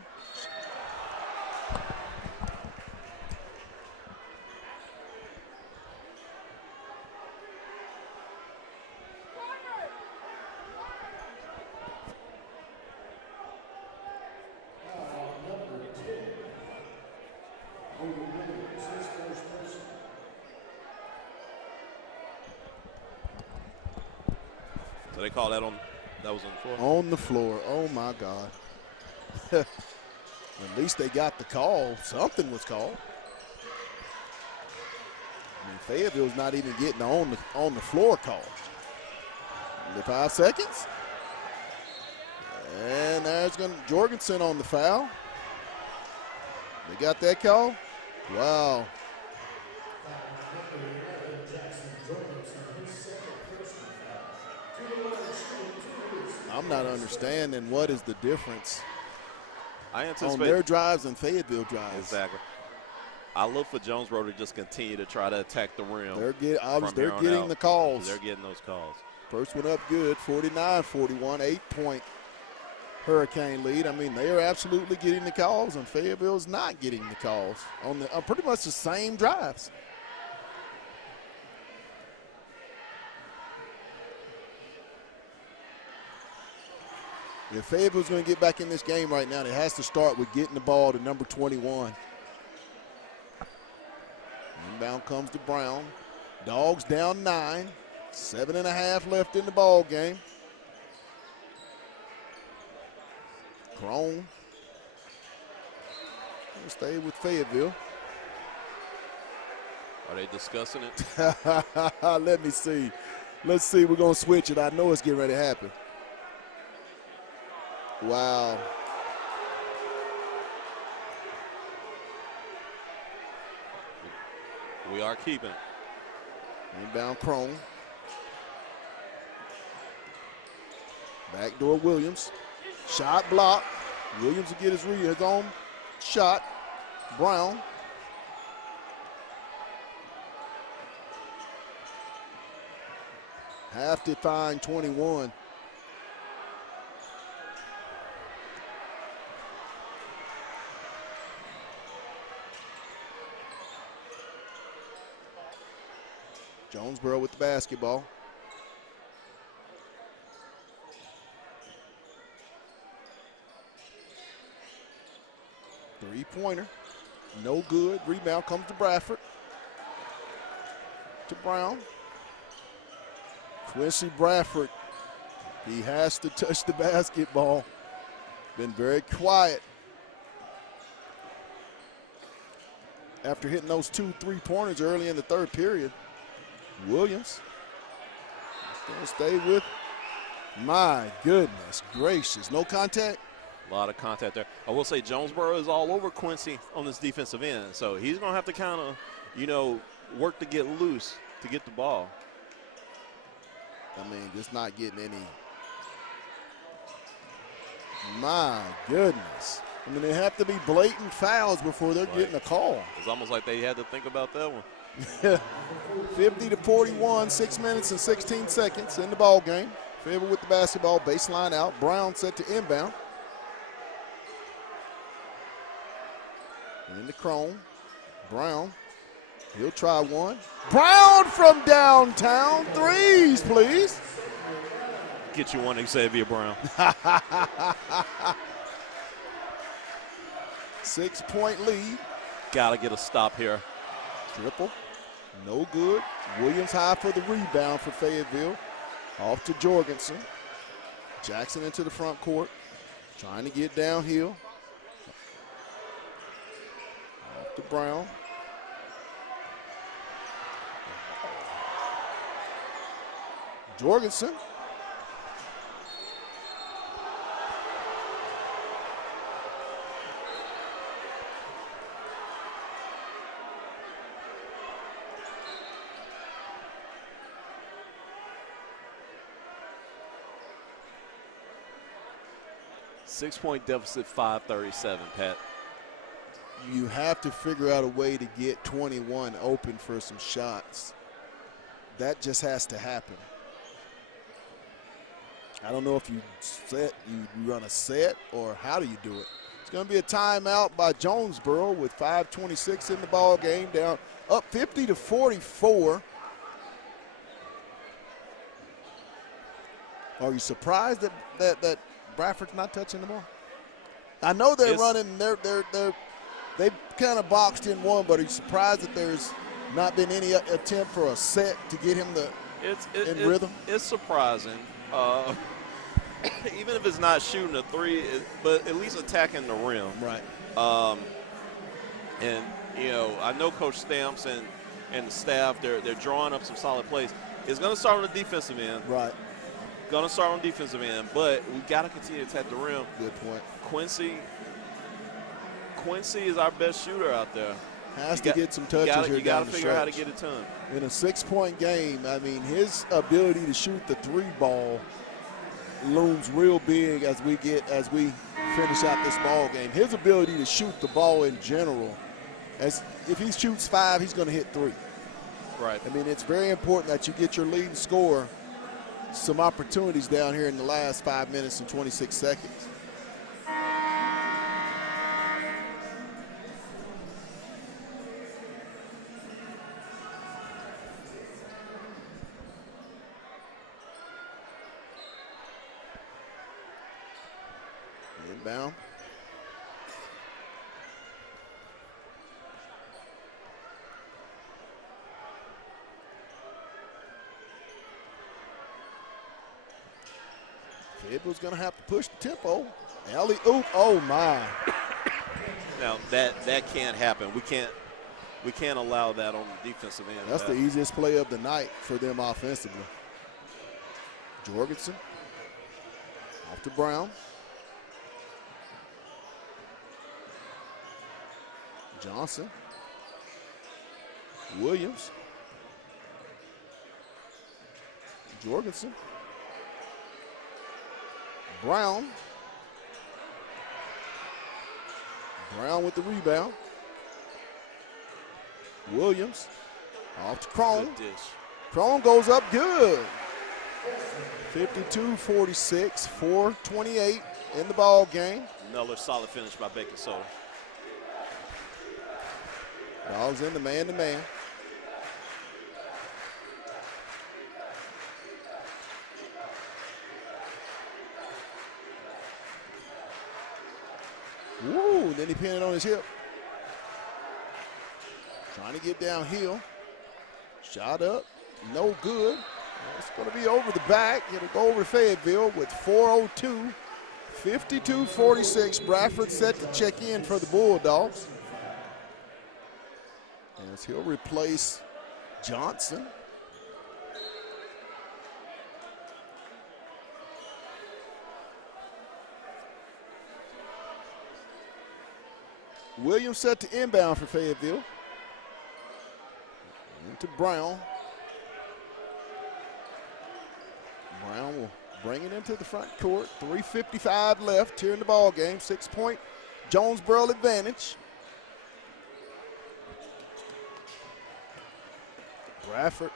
So they call that that was on the floor? On the floor. Oh, my God. At least they got the call. Something was called. I mean, Fayetteville's not even getting on the floor call. Only 5 seconds. And there's Jorgensen on the foul. They got that call? Wow. I'm not understanding what is the difference on their drives and Fayetteville drives. Exactly. I look for Jonesboro to just continue to try to attack the rim. They're getting the calls. They're getting those calls. First one up good, 49-41, 8-point Hurricane lead. I mean, they are absolutely getting the calls, and Fayetteville's not getting the calls on pretty much the same drives. If Fayetteville's going to get back in this game right now, it has to start with getting the ball to number 21. Inbound comes to Brown. Dogs down 9. 7.5 left in the ball game. Crone. We'll stay with Fayetteville. Are they discussing it? Let me see. Let's see. We're going to switch it. I know it's getting ready to happen. Wow. We are keeping. Inbound Crone. Backdoor Williams. Shot block. Williams will get his own shot. Brown. Half to find 21. Jonesboro with the basketball. Three-pointer. No good. Rebound comes to Bradford. To Brown. Quincy Bradford. He has to touch the basketball. Been very quiet. After hitting those 2 3-pointers early in the third period. Williams is going to stay with. My goodness gracious. No contact? A lot of contact there. I will say Jonesboro is all over Quincy on this defensive end. So he's going to have to kind of, work to get loose to get the ball. I mean, just not getting any. My goodness. I mean, they have to be blatant fouls before they're getting a call. It's almost like they had to think about that one. 50-41, 6 minutes and 16 seconds in the ball game. Fayetteville with the basketball, baseline out. Brown set to inbound. And in the Crone. Brown. He'll try one. Brown from downtown. Threes, please. Get you one, Xavier Brown. 6-point lead. Got to get a stop here. Triple. No good. Williams high for the rebound for Fayetteville. Off to Jorgensen. Jackson into the front court. Trying to get downhill. Off to Brown. Jorgensen. Six-point deficit, 5:37, Pat. You have to figure out a way to get 21 open for some shots. That just has to happen. I don't know if you run a set, or how do you do it? It's going to be a timeout by Jonesboro with 5:26 in the ball game, down up 50-44. Are you surprised that Bradford's not touching the ball? I know they're running. They're They kind of boxed in one, but are you surprised that there's not been any attempt for a set to get him in rhythm? It's surprising. Even if it's not shooting a three, but at least attacking the rim. Right. And, I know Coach Stamps and the staff, they're drawing up some solid plays. It's going to start on the defensive end. Right. Going to start on the defensive end, but we got to continue to attack the rim. Good point. Quincy is our best shooter out there. Has to get some touches here. You got to figure out how to get it to him. In a 6-point game, I mean, his ability to shoot the three ball looms real big as we finish out this ball game. His ability to shoot the ball in general, if he shoots 5, he's going to hit 3. Right. I mean, it's very important that you get your leading scorer some opportunities down here in the last 5 minutes and 26 seconds. Inbound. Fayetteville's going to have to push the tempo. Alley-oop, oh my. Now that can't happen. We can't allow that on the defensive end. That's the easiest play of the night for them offensively. Jorgensen off to Brown. Johnson. Williams. Jorgensen. Brown. Brown with the rebound. Williams off to Crone. Good dish. Crone goes up good. 52-46, 4:28 in the ball game. Another solid finish by Baker Soda. Dogs in the man-to-man. Woo, then he pinned it on his hip. Trying to get downhill. Shot up, no good. It's going to be over the back. It'll go over to Fayetteville with 4:02. 52-46. Bradford set to check in for the Bulldogs. As he'll replace Johnson. Williams set to inbound for Fayetteville. Into Brown. Brown will bring it into the front court. 3:55 left here in the ball game. 6-point Jonesboro advantage. Bradford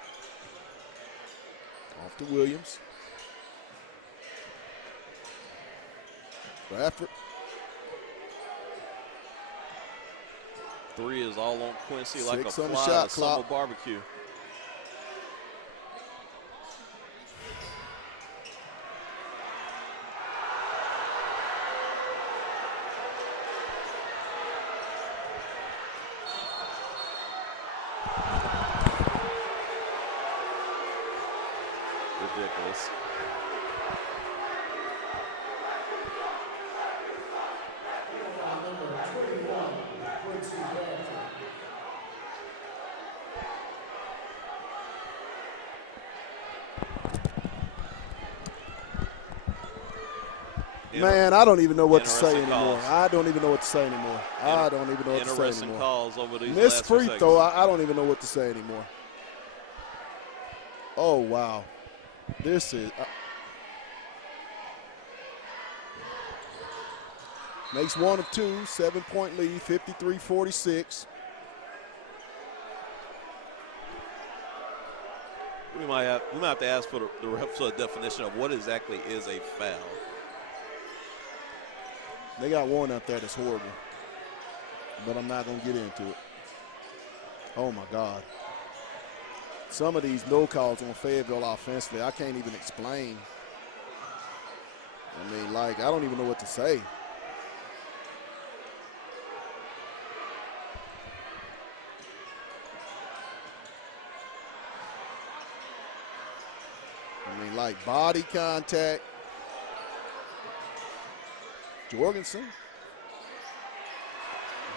off to Williams. Bradford. 3 is all on Quincy like a 6 on the fly shot at a summer barbecue. Ridiculous. Man, I don't even know what to say anymore. Calls. I don't even know what to say anymore. I don't even know what to say Interesting anymore. calls over these Missed last free few throw. seconds. I don't even know what to say anymore. Oh, wow. This is makes 1 of 2, 7-point lead, 53-46. We might have to ask for the refs for a definition of what exactly is a foul. They got one out there that's horrible, but I'm not going to get into it. Oh, my God. Some of these no calls on Fayetteville offensively, I can't even explain. I mean, like, I don't even know what to say. like body contact. Jorgensen.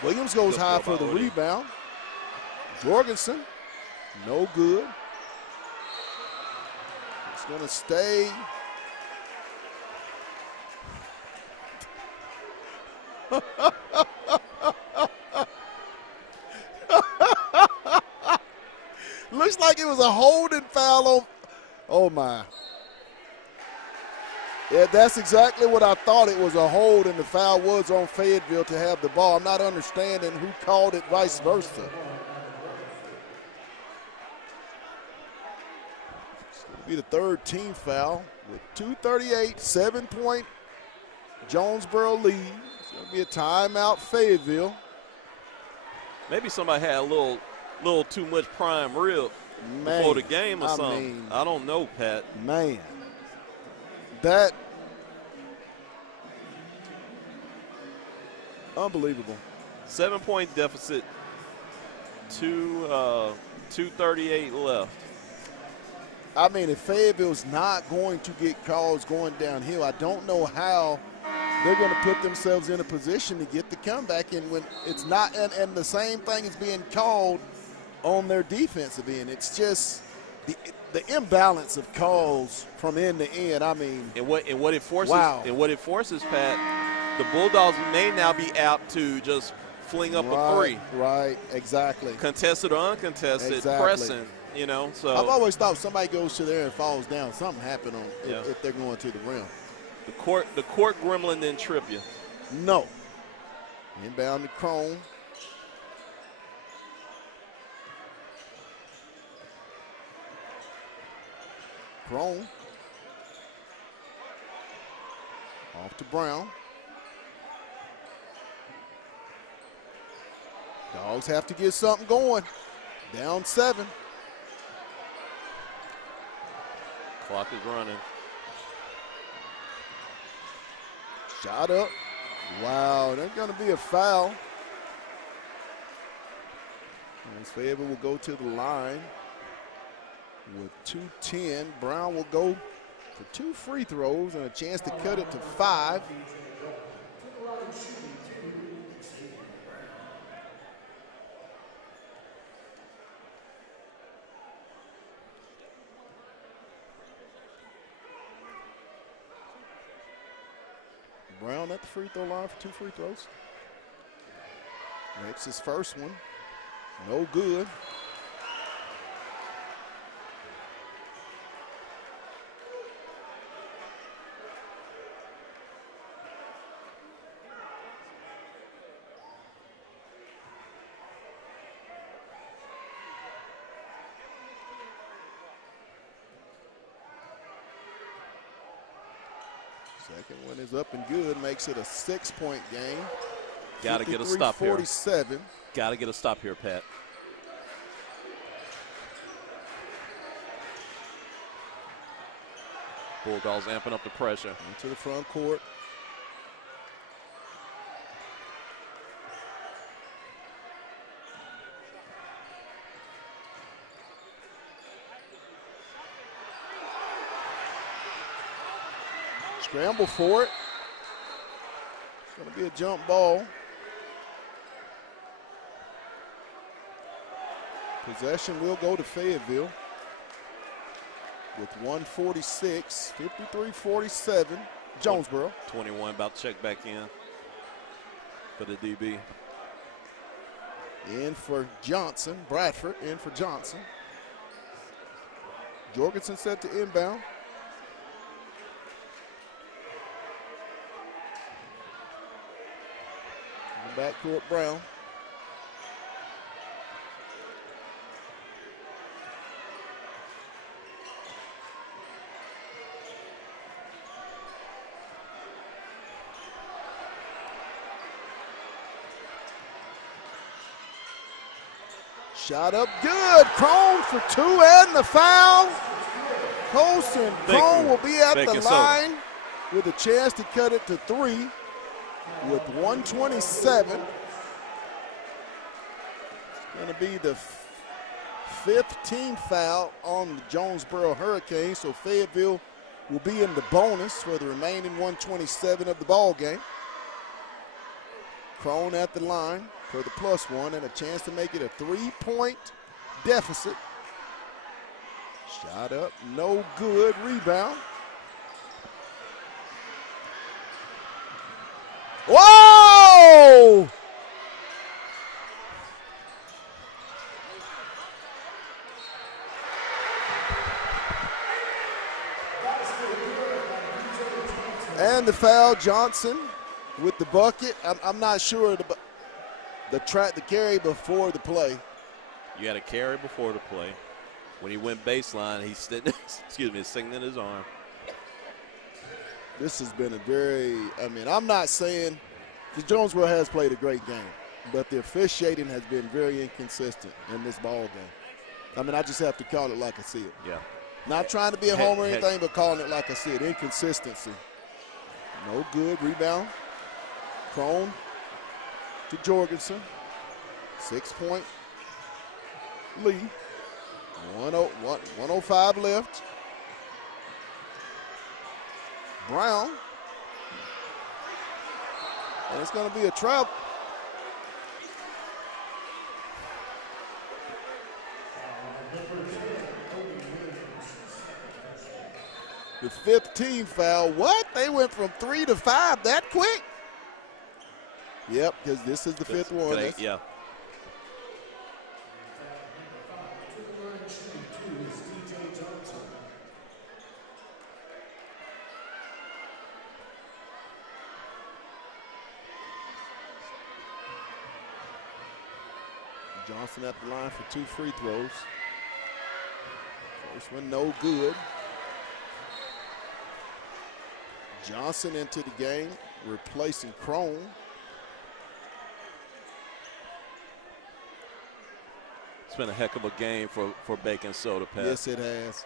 Williams goes high for the rebound. Jorgensen, no good. It's going to stay. Looks like it was a holding foul on. Oh, my. Yeah, that's exactly what I thought. It was a hold, and the foul was on Fayetteville to have the ball. I'm not understanding who called it vice versa. It's going to be the third team foul with 2:38, 7-point Jonesboro lead. It's going to be a timeout, Fayetteville. Maybe somebody had a little too much prime rib before the game or something. I don't know, Pat. Man. That unbelievable. 7-point deficit, 2:38 left. I mean, if Fayetteville's not going to get calls going downhill, I don't know how they're going to put themselves in a position to get the comeback. And when it's not, and the same thing is being called on their defensive end. It's just the imbalance of calls from end to end. I mean, and what it forces, wow. And what it forces, Pat, the Bulldogs may now be apt to just fling up a three. Right, exactly. Contested or uncontested, pressing. You know, so I've always thought if somebody goes to there and falls down, something happened if they're going to the rim. The court gremlin didn't trip you. No. Inbound to Crone. Crone. Off to Brown. Dogs have to get something going. Down 7. Clock is running. Shot up. Wow, there's going to be a foul. And Fayetteville will go to the line with 2:10. Brown will go for 2 free throws and a chance to cut it to 5. Brown at the free throw line for 2 free throws. Makes his first one. No good. Second one is up and good, makes it a 6-point game. Got to get a stop here. 47. Got to get a stop here, Pat. Bulldogs amping up the pressure. Into the front court. Scramble for it. It's going to be a jump ball. Possession will go to Fayetteville with 146, 53-47, Jonesboro. 21 about to check back in for the DB. In for Johnson, Bradford in for Johnson. Jorgensen set to inbound. Backcourt Brown. Shot up good. Crone for 2 and the foul. Colson Crone will be at the line with a chance to cut it to 3. With 127, it's going to be the 5th team foul on the Jonesboro Hurricanes. So Fayetteville will be in the bonus for the remaining 127 of the ball game. Crone at the line for the +1 and a chance to make it a 3-point deficit. Shot up, no good. Rebound. Whoa! And the foul, Johnson with the bucket. I'm not sure the carry before the play. You had a carry before the play. When he went baseline, he's singling his arm. This has been a very, I'm not saying, because Jonesboro has played a great game, but the officiating has been very inconsistent in this ball game. I just have to call it like I see it. Yeah. Not trying to be a homer or anything, but calling it like I see it. Inconsistency. No good. Rebound. Crone to Jorgensen. 6-point lead. 105 left. Brown. And it's going to be a travel. The 15th foul. What? They went from 3 to 5 that quick? Yep, because this is the 5th one. Yeah. Johnson at the line for 2 free throws. First one no good. Johnson into the game, replacing Crone. It's been a heck of a game for Bacon Soda, Pat. Yes, it has.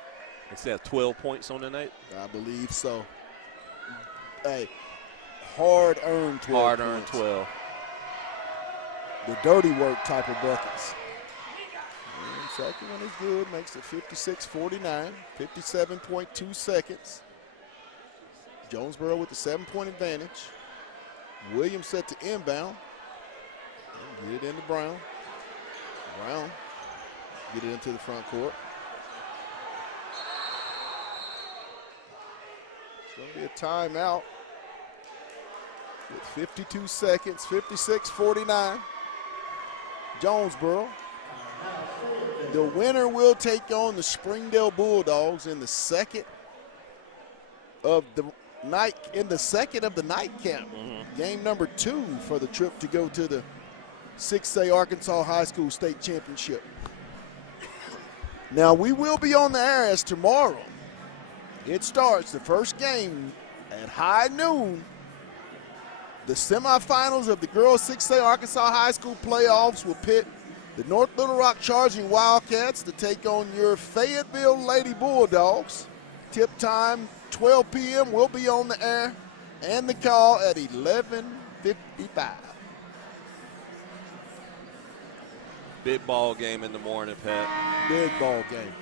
It's had 12 points on the night? I believe so. Hey, hard-earned 12 Hard-earned 12. The dirty work type of buckets. And second one is good, makes it 56-49, 57.2 seconds. Jonesboro with the 7-point advantage. Williams set to inbound. Get it into Brown. Brown get it into the front court. It's going to be a timeout with 52 seconds, 56-49. Jonesboro. The winner will take on the Springdale Bulldogs in the second of the night, nightcap. Game number 2 for the trip to go to the 6A Arkansas High School State Championship. Now we will be on the air as tomorrow. It starts the first game at high noon. The semifinals of the girls 6A Arkansas High School playoffs will pit the North Little Rock Charging Wildcats to take on your Fayetteville Lady Bulldogs. Tip time 12 p.m. We'll be on the air and the call at 11:55. Big ball game in the morning, Pat. Big ball game.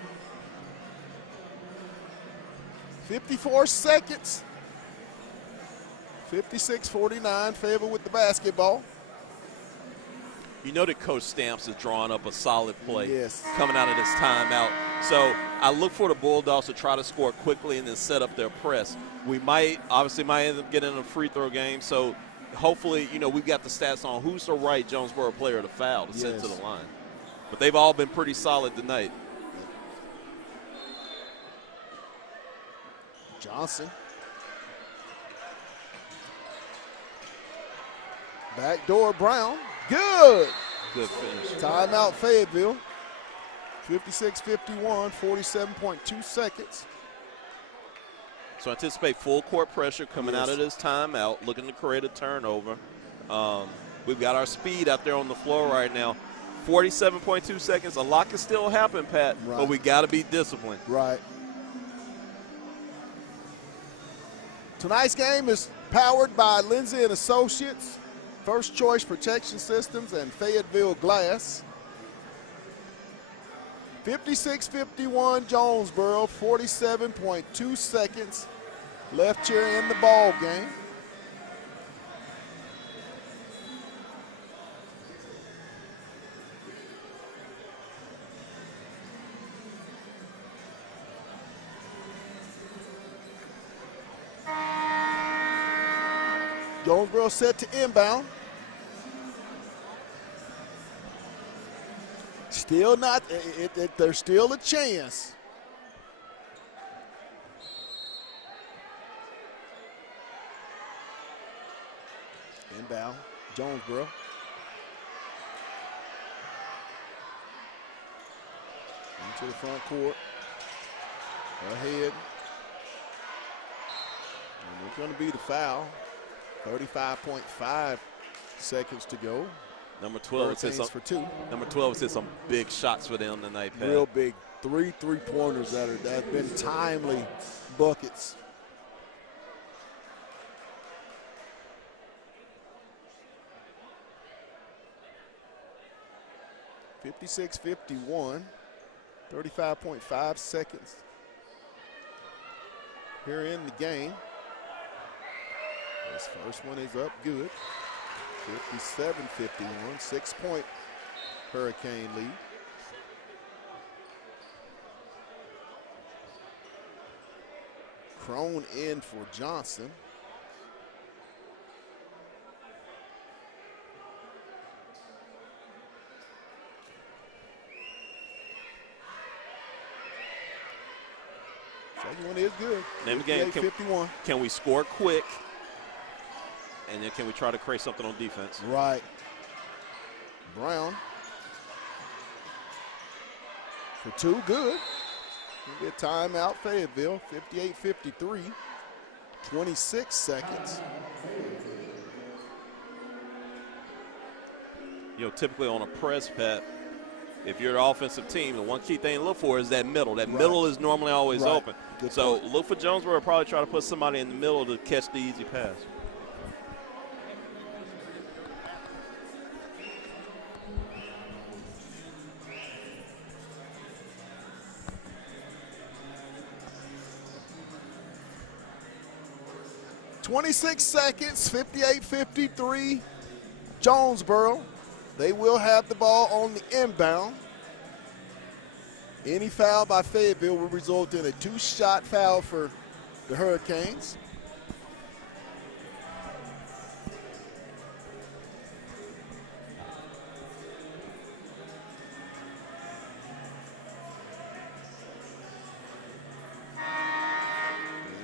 54 seconds. 56-49, Fayetteville with the basketball. You know that Coach Stamps is drawing up a solid play coming out of this timeout. So I look for the Bulldogs to try to score quickly and then set up their press. We might end up getting a free throw game. So hopefully, we've got the stats on who's the right Jonesboro player to foul to send to the line. But they've all been pretty solid tonight. Johnson. Backdoor Brown. Good. Good finish. Timeout Fayetteville. 56-51, 47.2 seconds. So anticipate full court pressure coming out of this timeout, looking to create a turnover. We've got our speed out there on the floor right now. 47.2 seconds. A lot can still happen, Pat, but we got to be disciplined. Right. Tonight's game is powered by Lindsay & Associates, First Choice Protection Systems, and Fayetteville Glass. 56-51 Jonesboro, 47.2 seconds left here in the ball game. Jonesboro set to inbound. Still not, there's still a chance. Inbound, Jonesboro. Into the front court. Ahead. And it's going to be the foul. 35.5 seconds to go. Number 12 hit some, for two. Number 12 hit some big shots for them tonight, Pat. Real big. Three-pointers that have been timely buckets. (56-51), 35.5 seconds here in the game. This first one is up good. 57-51, 6-point Hurricane lead. Crone in for Johnson. Second one is good. Name again. 51. Can we score quick? And then can we try to create something on defense? Right. Brown. For two, good. We'll get timeout, Fayetteville, 58-53, 26 seconds. You know, typically on a press, Pat, if you're the offensive team, the one key thing to look for is that middle. That middle is normally always open. Good so point. look for Jonesboro to probably try to put somebody in the middle to catch the easy pass. .26 seconds, 58-53, Jonesboro. They will have the ball on the inbound. Any foul by Fayetteville will result in a two-shot foul for the Hurricanes.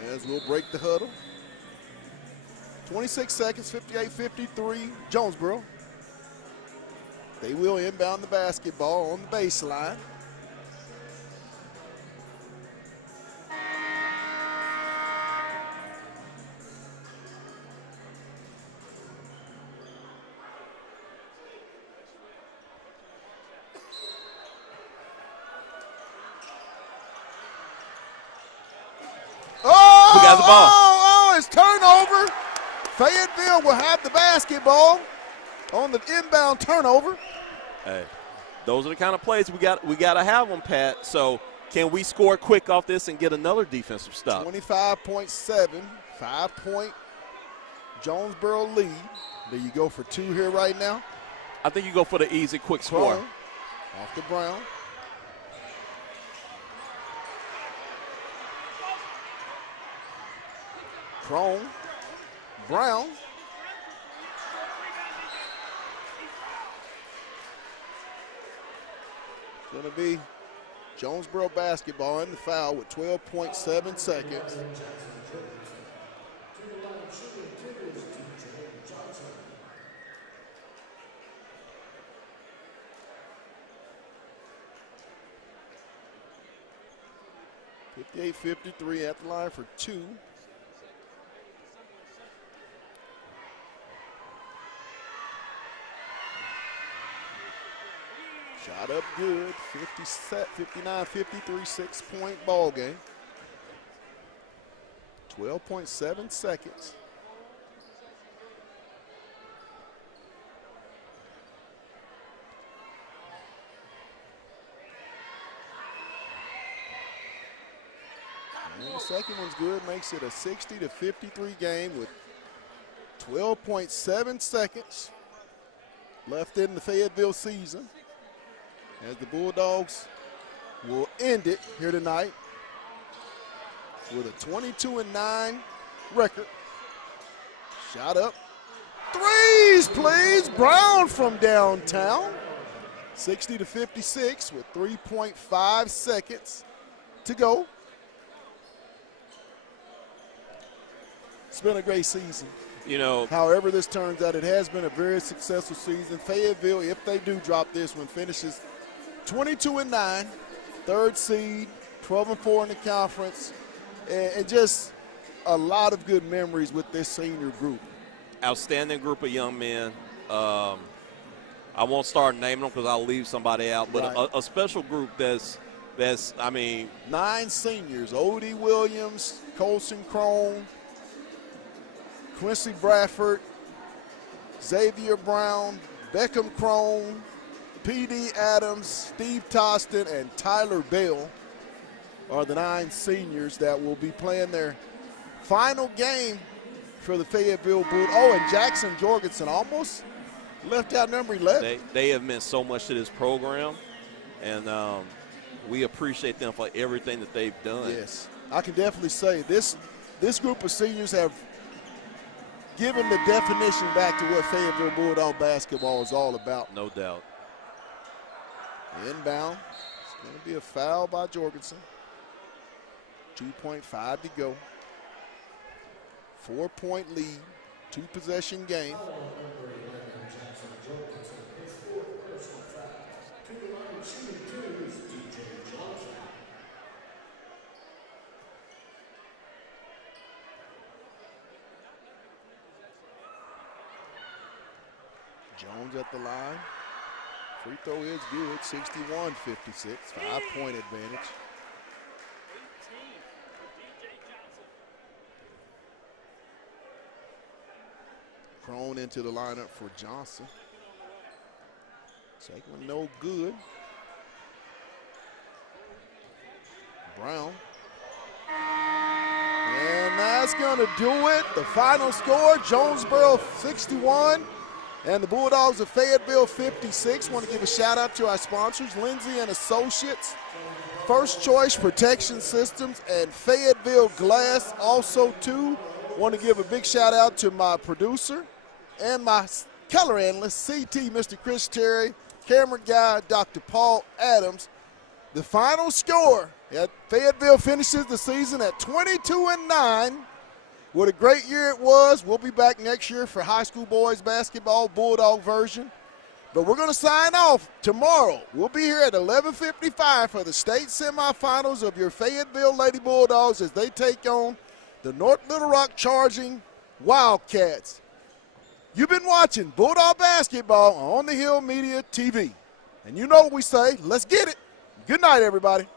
As we'll break the huddle. 26 seconds, 58-53, Jonesboro. They will inbound the basketball on the baseline. We got the ball. It's turnover. Fayetteville will have the basketball on the inbound turnover. Hey, those are the kind of plays we got to have them, Pat. So can we score quick off this and get another defensive stop? 25.7, 5-point Jonesboro lead. Do you go for two here right now? I think you go for the easy, quick score. Off to Brown. Crone. Brown. It's going to be Jonesboro basketball in the foul with 12.7 seconds. .58-53 at the line for two. Shot up good, 59-53, 6-point ball game. 12.7 seconds. And the second one's good, makes it a 60-53 game with 12.7 seconds left in the Fayetteville season, as the Bulldogs will end it here tonight with a 22-9 record. Shot up. Threes, please. Brown from downtown. 60-56 with 3.5 seconds to go. It's been a great season. You know, however this turns out, it has been a very successful season. Fayetteville, if they do drop this one, finishes 22-9, third seed, 12-4 in the conference, and just a lot of good memories with this senior group. Outstanding group of young men. I won't start naming them because I'll leave somebody out, but right. a special group that's I mean. 9 seniors: Odie Williams, Colson Crone, Quincy Bradford, Xavier Brown, Beckham Crone, P.D. Adams, Steve Toston, and Tyler Bell are the 9 seniors that will be playing their final game for the Fayetteville Bulldogs. Oh, and Jackson Jorgensen almost left out number 11. They have meant so much to this program, and we appreciate them for everything that they've done. Yes, I can definitely say this group of seniors have given the definition back to what Fayetteville Bulldog basketball is all about. No doubt. Inbound. It's going to be a foul by Jorgensen. 2.5 to go. 4-point lead, 2-possession game. Jones at the line. Free throw is good, 61-56, 5-point advantage. Crone into the lineup for Johnson. Second one no good. Brown. And that's going to do it. The final score, Jonesboro 61 and the Bulldogs of Fayetteville 56. Want to give a shout out to our sponsors, Lindsay and Associates, First Choice Protection Systems, and Fayetteville Glass. Also, too, want to give a big shout out to my producer and my color analyst, CT, Mr. Chris Terry, camera guy, Dr. Paul Adams. The final score, Fayetteville finishes the season at 22-9. What a great year it was. We'll be back next year for high school boys basketball, Bulldog version. But we're going to sign off tomorrow. We'll be here at 11:55 for the state semifinals of your Fayetteville Lady Bulldogs as they take on the North Little Rock Charging Wildcats. You've been watching Bulldog basketball on the Hill Media TV. And you know what we say, let's get it. Good night, everybody.